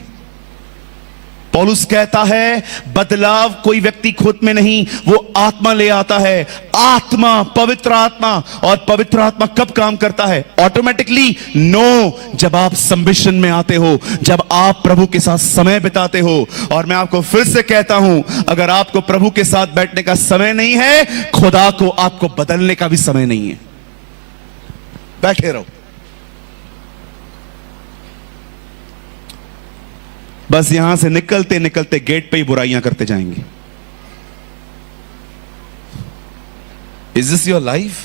पौलुस कहता है, बदलाव कोई व्यक्ति खुद में नहीं, वो आत्मा ले आता है। आत्मा, पवित्र आत्मा। और पवित्र आत्मा कब काम करता है? ऑटोमेटिकली? नो, जब आप संबिशन में आते हो, जब आप प्रभु के साथ समय बिताते हो। और मैं आपको फिर से कहता हूं, अगर आपको प्रभु के साथ बैठने का समय नहीं है, खुदा को आपको बदलने का भी समय नहीं है। बैठे रहो, बस यहां से निकलते निकलते गेट पे ही बुराइयां करते जाएंगे। Is this your life?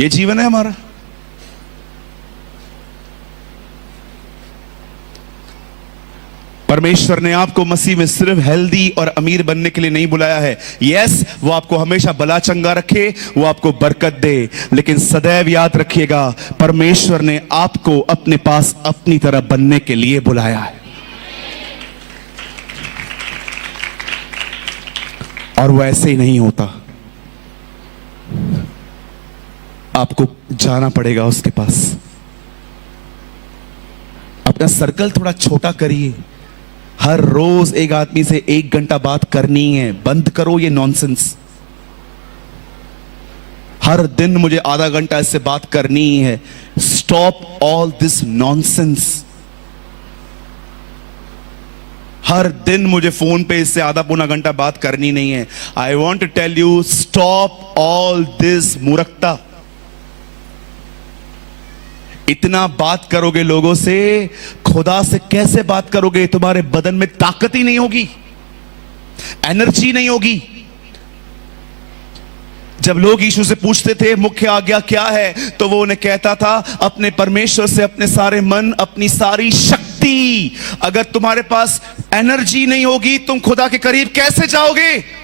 ये जीवन है हमारा? परमेश्वर ने आपको मसीह में सिर्फ हेल्दी और अमीर बनने के लिए नहीं बुलाया है। यस, वो आपको हमेशा भला चंगा रखे, वो आपको बरकत दे, लेकिन सदैव याद रखिएगा, परमेश्वर ने आपको अपने पास अपनी तरह बनने के लिए बुलाया है। और वो ऐसे ही नहीं होता, आपको जाना पड़ेगा उसके पास। अपना सर्कल थोड़ा छोटा करिए। हर रोज एक आदमी से 1 घंटा बात करनी है, बंद करो ये नॉनसेंस। हर दिन मुझे आधा घंटा इससे बात करनी है। Stop all this nonsense. हर दिन मुझे फोन पे इससे आधा पौना घंटा बात करनी नहीं है। I want to tell you, stop all this मूर्खता। इतना बात करोगे लोगों से, खुदा से कैसे बात करोगे? तुम्हारे बदन में ताकत ही नहीं होगी, एनर्जी नहीं होगी। जब लोग यीशु से पूछते थे मुख्य आज्ञा क्या है, तो वो उन्हें कहता था, अपने परमेश्वर से अपने सारे मन, अपनी सारी शक्ति। अगर तुम्हारे पास एनर्जी नहीं होगी, तुम खुदा के करीब कैसे जाओगे?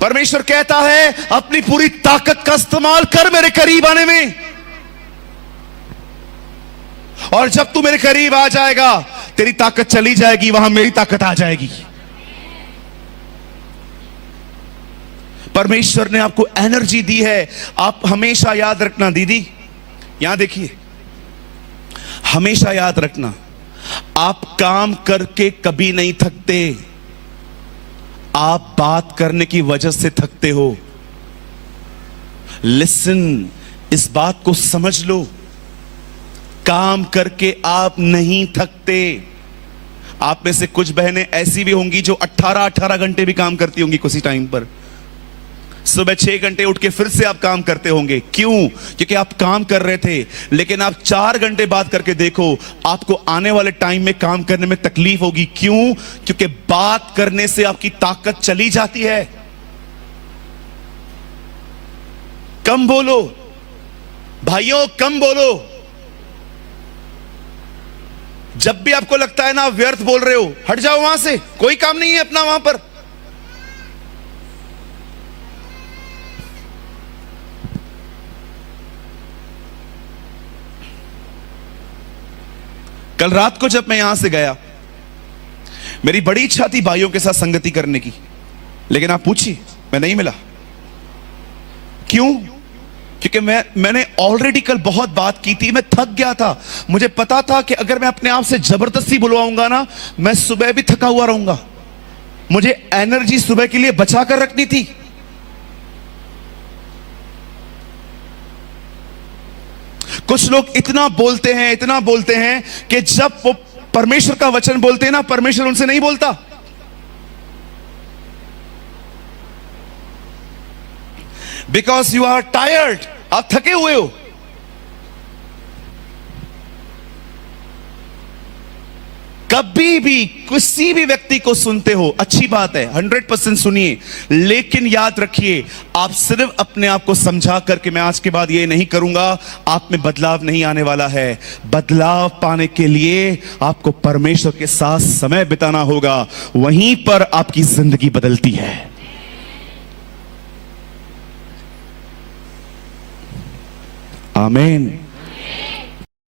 परमेश्वर कहता है, अपनी पूरी ताकत का इस्तेमाल कर मेरे करीब आने में। और जब तू मेरे करीब आ जाएगा, तेरी ताकत चली जाएगी, वहां मेरी ताकत आ जाएगी। परमेश्वर ने आपको एनर्जी दी है। आप हमेशा याद रखना, दीदी यहां देखिए, हमेशा याद रखना, आप काम करके कभी नहीं थकते, आप बात करने की वजह से थकते हो। लिसन, इस बात को समझ लो, काम करके आप नहीं थकते। आप में से कुछ बहनें ऐसी भी होंगी जो 18-18 घंटे भी काम करती होंगी किसी टाइम पर। सुबह 6 घंटे उठ के फिर से आप काम करते होंगे। क्यों? क्योंकि आप काम कर रहे थे, लेकिन आप 4 घंटे बात करके देखो, आपको आने वाले टाइम में काम करने में तकलीफ होगी। क्यों? क्योंकि बात करने से आपकी ताकत चली जाती है। कम बोलो भाइयों, कम बोलो। जब भी आपको लगता है ना आप व्यर्थ बोल रहे हो, हट जाओ वहां से, कोई काम नहीं है अपना वहां पर। कल रात को जब मैं यहां से गया, मेरी बड़ी इच्छा थी भाइयों के साथ संगति करने की, लेकिन आप पूछिए, मैं नहीं मिला। क्यों? क्योंकि मैंने ऑलरेडी कल बहुत बात की थी, मैं थक गया था। मुझे पता था कि अगर मैं अपने आप से जबरदस्ती बुलवाऊंगा ना, मैं सुबह भी थका हुआ रहूंगा। मुझे एनर्जी सुबह के लिए बचा कर रखनी थी। कुछ लोग इतना बोलते हैं कि जब वो परमेश्वर का वचन बोलते हैं ना, परमेश्वर उनसे नहीं बोलता। बिकॉज यू आर टायर्ड, आप थके हुए हो। कभी भी किसी भी व्यक्ति को सुनते हो, अच्छी बात है, 100% सुनिए, लेकिन याद रखिए, आप सिर्फ अपने आप को समझा करके मैं आज के बाद ये नहीं करूंगा, आप में बदलाव नहीं आने वाला है। बदलाव पाने के लिए आपको परमेश्वर के साथ समय बिताना होगा, वहीं पर आपकी जिंदगी बदलती है। आमीन।